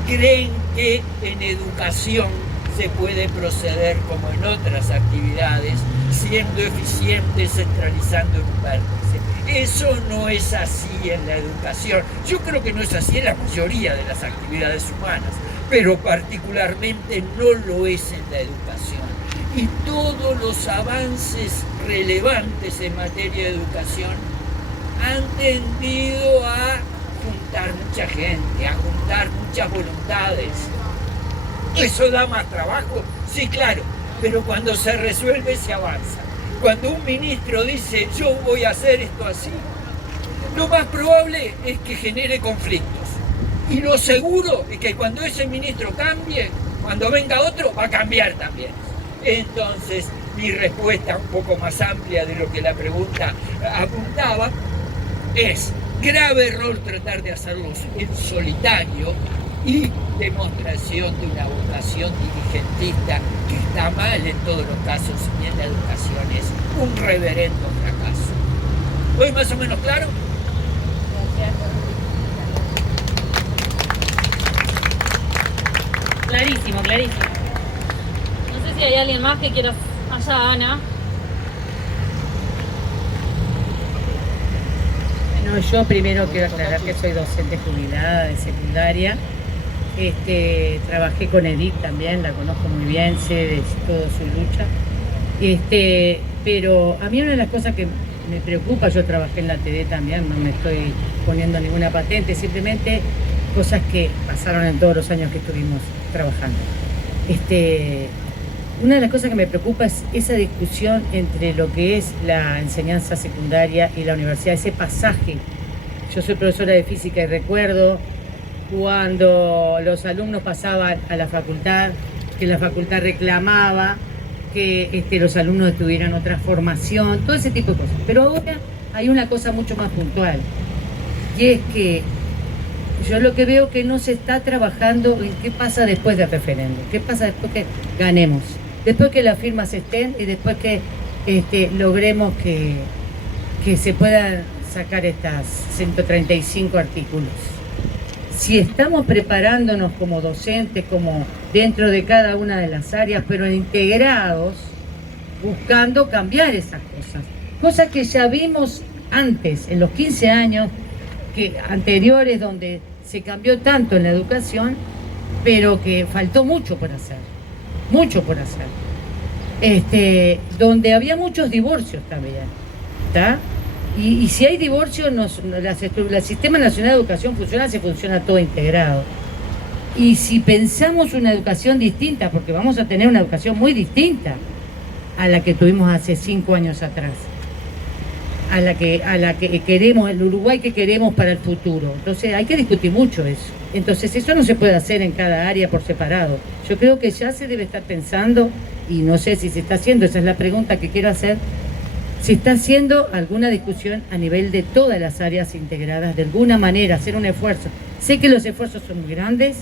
Creen que en educación se puede proceder como en otras actividades, siendo eficiente, centralizando en un vértice. Eso no es así en la educación. Yo creo que no es así en la mayoría de las actividades humanas, pero particularmente no lo es en la educación. Y todos los avances relevantes en materia de educación han tendido a juntar mucha gente, a juntar muchas voluntades. ¿Eso da más trabajo? Sí, claro, pero cuando se resuelve se avanza. Cuando un ministro dice yo voy a hacer esto así, lo más probable es que genere conflictos. Y lo seguro es que cuando ese ministro cambie, cuando venga otro, va a cambiar también. Entonces, mi respuesta un poco más amplia de lo que la pregunta apuntaba es: grave error tratar de hacerlo en solitario y demostración de una vocación dirigentista que está mal en todos los casos y en la educación es un reverendo fracaso. ¿Voy más o menos claro? Clarísimo, clarísimo. No sé si hay alguien más que quiera... Allá, Ana. Bueno, yo primero quiero aclarar que soy docente jubilada de secundaria. Trabajé con Edith también, la conozco muy bien, sé de toda su lucha. Pero a mí una de las cosas que me preocupa, yo trabajé en la TD también, no me estoy poniendo ninguna patente, simplemente cosas que pasaron en todos los años que estuvimos trabajando. Una de las cosas que me preocupa es esa discusión entre lo que es la enseñanza secundaria y la universidad, ese pasaje. Yo soy profesora de física y recuerdo cuando los alumnos pasaban a la facultad, que la facultad reclamaba que los alumnos tuvieran otra formación, todo ese tipo de cosas. Pero ahora hay una cosa mucho más puntual, y es que yo lo que veo que no se está trabajando en qué pasa después del referéndum, qué pasa después que ganemos, después que las firmas estén y después que logremos que se puedan sacar estas 135 artículos. Si estamos preparándonos como docentes, como dentro de cada una de las áreas, pero integrados, buscando cambiar esas cosas que ya vimos antes, en los 15 años anteriores, donde se cambió tanto en la educación, pero que faltó mucho por hacer, donde había muchos divorcios también, ¿está? Y si hay divorcio, el Sistema Nacional de Educación funciona todo integrado. Y si pensamos una educación distinta, porque vamos a tener una educación muy distinta a la que tuvimos hace 5 años atrás, a la que queremos, el Uruguay que queremos para el futuro. Entonces hay que discutir mucho eso. Entonces eso no se puede hacer en cada área por separado. Yo creo que ya se debe estar pensando, y no sé si se está haciendo, esa es la pregunta que quiero hacer, si está haciendo alguna discusión a nivel de todas las áreas integradas, de alguna manera, hacer un esfuerzo. Sé que los esfuerzos son muy grandes,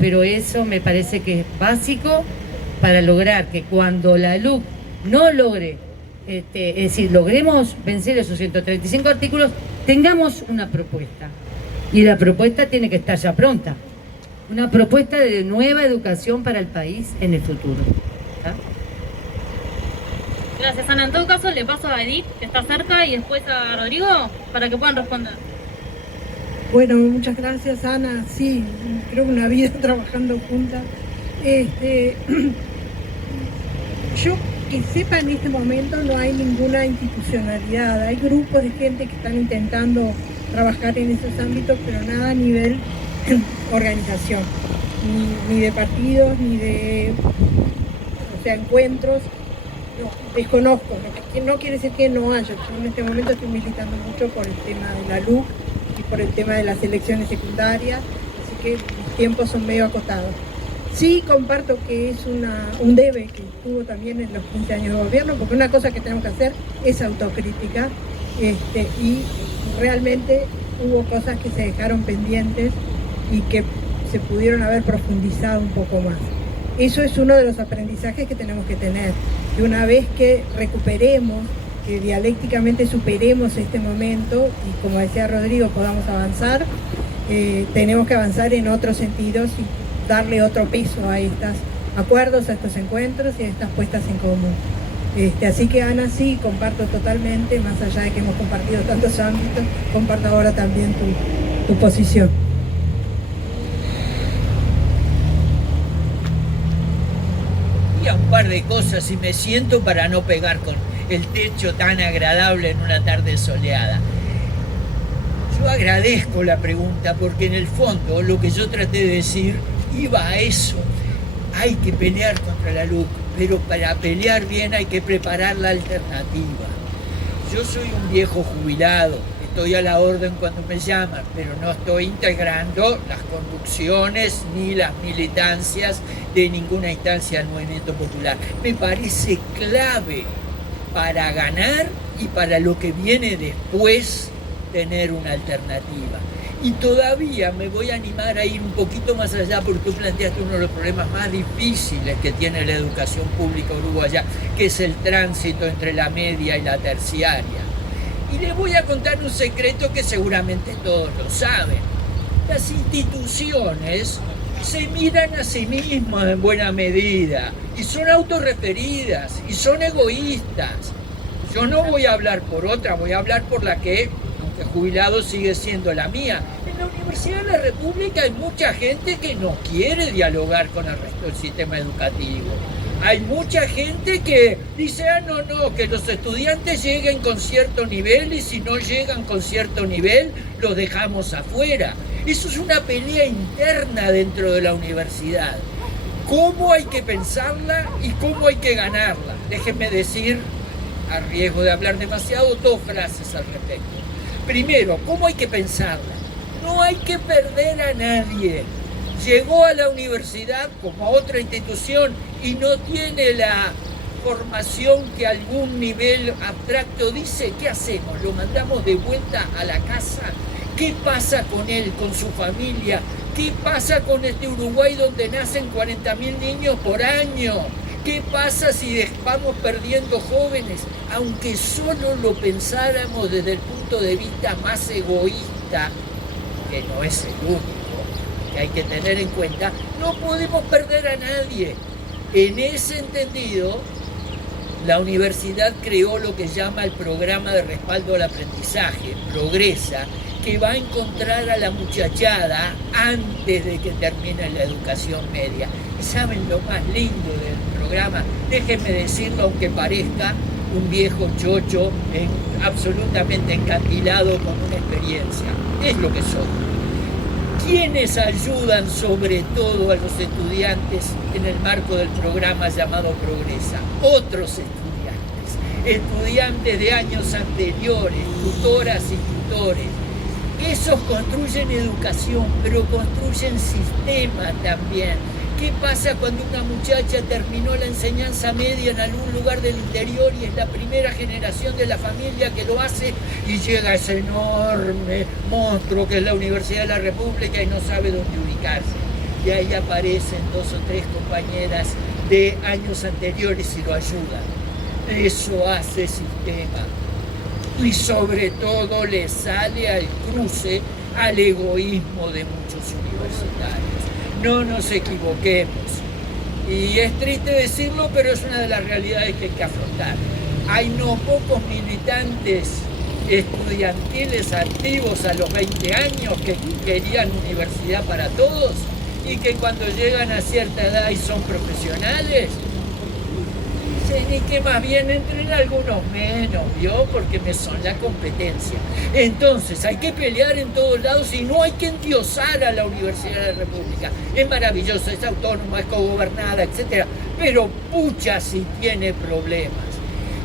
pero eso me parece que es básico para lograr que cuando la LUC no logre, es decir, logremos vencer esos 135 artículos, tengamos una propuesta. Y la propuesta tiene que estar ya pronta. Una propuesta de nueva educación para el país en el futuro. ¿Está? Gracias, Ana. En todo caso, le paso a Edith, que está cerca, y después a Rodrigo, para que puedan responder. Bueno, muchas gracias, Ana. Sí, creo que una vida trabajando juntas. Yo que sepa, en este momento no hay ninguna institucionalidad. Hay grupos de gente que están intentando trabajar en esos ámbitos, pero nada a nivel organización. Ni de partidos, ni de encuentros. No, desconozco, no quiere decir que no haya. Yo en este momento estoy militando mucho por el tema de la LUC y por el tema de las elecciones secundarias, así que mis tiempos son medio acotados. Sí comparto que es un debe que tuvo también en los 15 años de gobierno, porque una cosa que tenemos que hacer es autocrítica, y realmente hubo cosas que se dejaron pendientes y que se pudieron haber profundizado un poco más. Eso es uno de los aprendizajes que tenemos que tener. Y una vez que recuperemos, que dialécticamente superemos este momento y, como decía Rodrigo, podamos avanzar, tenemos que avanzar en otros sentidos y darle otro peso a estos acuerdos, a estos encuentros y a estas puestas en común. Así que, Ana, sí, comparto totalmente, más allá de que hemos compartido tantos ámbitos, comparto ahora también tu posición. Un par de cosas y me siento para no pegar con el techo tan agradable en una tarde soleada. Yo agradezco la pregunta porque en el fondo lo que yo traté de decir iba a eso. Hay que pelear contra la LUC, pero para pelear bien hay que preparar la alternativa. Yo soy un viejo jubilado, estoy a la orden cuando me llaman, pero no estoy integrando las conducciones ni las militancias de ninguna instancia del movimiento popular. Me parece clave para ganar y para lo que viene después tener una alternativa. Y todavía me voy a animar a ir un poquito más allá porque tú planteaste uno de los problemas más difíciles que tiene la educación pública uruguaya, que es el tránsito entre la media y la terciaria. Y les voy a contar un secreto que seguramente todos lo saben. Las instituciones se miran a sí mismas en buena medida y son autorreferidas y son egoístas. Yo no voy a hablar por otra, voy a hablar por la que, aunque jubilado, sigue siendo la mía. En la Universidad de la República hay mucha gente que no quiere dialogar con el resto del sistema educativo. Hay mucha gente que dice, no, que los estudiantes lleguen con cierto nivel y si no llegan con cierto nivel, los dejamos afuera. Eso es una pelea interna dentro de la universidad. ¿Cómo hay que pensarla y cómo hay que ganarla? Déjenme decir, a riesgo de hablar demasiado, 2 frases al respecto. Primero, ¿cómo hay que pensarla? No hay que perder a nadie. Llegó a la universidad como a otra institución y no tiene la formación que algún nivel abstracto dice. ¿Qué hacemos? ¿Lo mandamos de vuelta a la casa? ¿Qué pasa con él, con su familia? ¿Qué pasa con este Uruguay donde nacen 40.000 niños por año? ¿Qué pasa si vamos perdiendo jóvenes? Aunque solo lo pensáramos desde el punto de vista más egoísta, que no es el único, que hay que tener en cuenta, no podemos perder a nadie. En ese entendido, la universidad creó lo que llama el programa de respaldo al aprendizaje, Progresa, que va a encontrar a la muchachada antes de que termine la educación media. ¿Y saben lo más lindo del programa? Déjenme decirlo, aunque parezca un viejo chocho absolutamente encandilado con una experiencia. Es lo que soy. ¿Quiénes ayudan sobre todo a los estudiantes en el marco del programa llamado Progresa? Otros estudiantes de años anteriores, tutoras y tutores. Esos construyen educación, pero construyen sistema también. ¿Qué pasa cuando una muchacha terminó la enseñanza media en algún lugar del interior y es la primera generación de la familia que lo hace y llega a ese enorme monstruo que es la Universidad de la República y no sabe dónde ubicarse? Y ahí aparecen 2 o 3 compañeras de años anteriores y lo ayudan. Eso hace sistema. Y sobre todo le sale al cruce al egoísmo de muchos universitarios. No nos equivoquemos. Y es triste decirlo, pero es una de las realidades que hay que afrontar. Hay no pocos militantes estudiantiles activos a los 20 años que querían universidad para todos y que cuando llegan a cierta edad y son profesionales, y que más bien entren algunos menos, ¿vio? Porque me son la competencia. Entonces, hay que pelear en todos lados y no hay que endiosar a la Universidad de la República. Es maravillosa, es autónoma, es cogobernada, etc. Pero pucha si tiene problemas.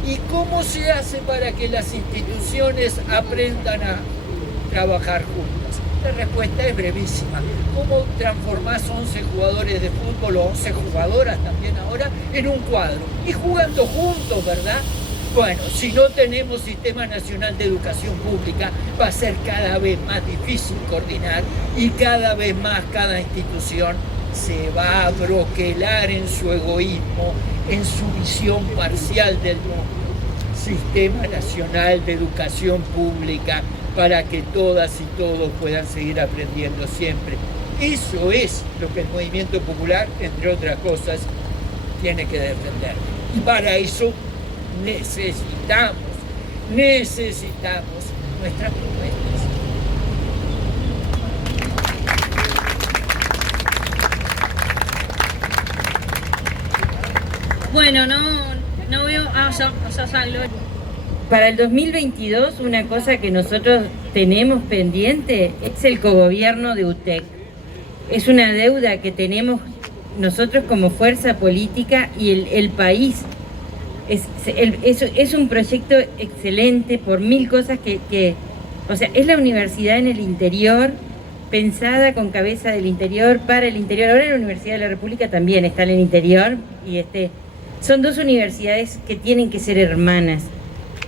¿Y cómo se hace para que las instituciones aprendan a trabajar juntas? La respuesta es brevísima. ¿Cómo transformás 11 jugadores de fútbol o 11 jugadoras también ahora en un cuadro? Y jugando juntos, ¿verdad? Bueno, si no tenemos Sistema Nacional de Educación Pública, va a ser cada vez más difícil coordinar y cada vez más cada institución se va a broquelar en su egoísmo, en su visión parcial del mundo. Sistema Nacional de Educación Pública para que todas y todos puedan seguir aprendiendo siempre. Eso es lo que el movimiento popular, entre otras cosas, tiene que defender. Y para eso necesitamos nuestras propuestas. Bueno, no veo... ya, Gloria. para el 2022 una cosa que nosotros tenemos pendiente es el cogobierno de UTEC. Es una deuda que tenemos como fuerza política y el país. Es un proyecto excelente por mil cosas o sea, es la universidad en el interior, pensada con cabeza del interior, para el interior. Ahora la Universidad de la República también está en el interior y son dos universidades que tienen que ser hermanas.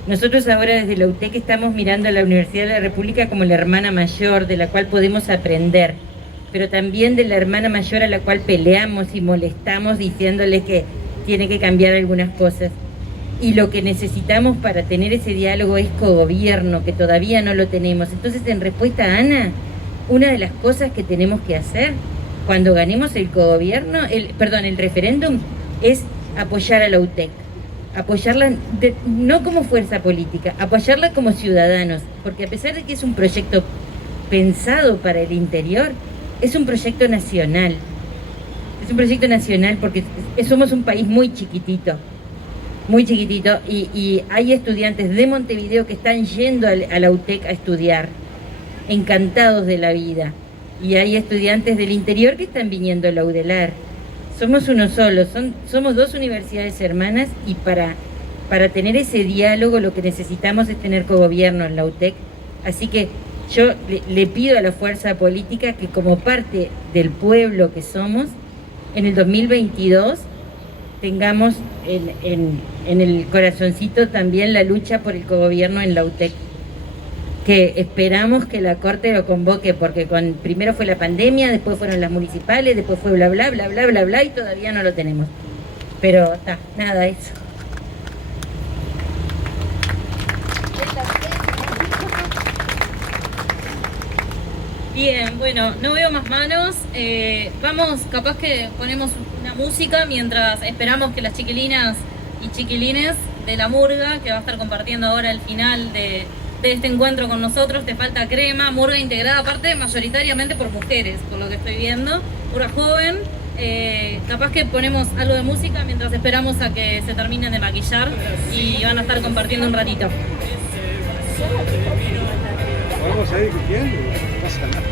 Nosotros ahora desde la UTEC estamos mirando a la Universidad de la República como la hermana mayor, de la cual podemos aprender, pero también de la hermana mayor a la cual peleamos y molestamos diciéndole que tiene que cambiar algunas cosas. Y lo que necesitamos para tener ese diálogo es cogobierno, que todavía no lo tenemos. Entonces, en respuesta a Ana, una de las cosas que tenemos que hacer cuando ganemos el cogobierno, el referéndum, es apoyar a la UTEC. Apoyarla no como fuerza política, apoyarla como ciudadanos, porque a pesar de que es un proyecto pensado para el interior, es un proyecto nacional. Es un proyecto nacional porque somos un país muy chiquitito, y hay estudiantes de Montevideo que están yendo a la UTEC a estudiar, encantados de la vida, y hay estudiantes del interior que están viniendo a la UDELAR. Somos uno solo, somos dos universidades hermanas, y para tener ese diálogo lo que necesitamos es tener cogobierno en la UTEC. Así que yo le pido a la fuerza política que, como parte del pueblo que somos, en el 2022 tengamos en el corazoncito también la lucha por el cogobierno en la UTEC, que esperamos que la Corte lo convoque, porque primero fue la pandemia, después fueron las municipales, después fue bla bla bla bla bla bla, y todavía no lo tenemos. Pero nada, eso. Bien, bueno, no veo más manos. Vamos, capaz que ponemos una música mientras esperamos que las chiquilinas y chiquilines de la murga, que va a estar compartiendo ahora el final de este encuentro con nosotros, Te Falta Crema, murga integrada aparte mayoritariamente por mujeres, por lo que estoy viendo, murga joven. Capaz que ponemos algo de música mientras esperamos a que se terminen de maquillar y van a estar compartiendo un ratito. Vamos a ir discutiendo, no pasa nada.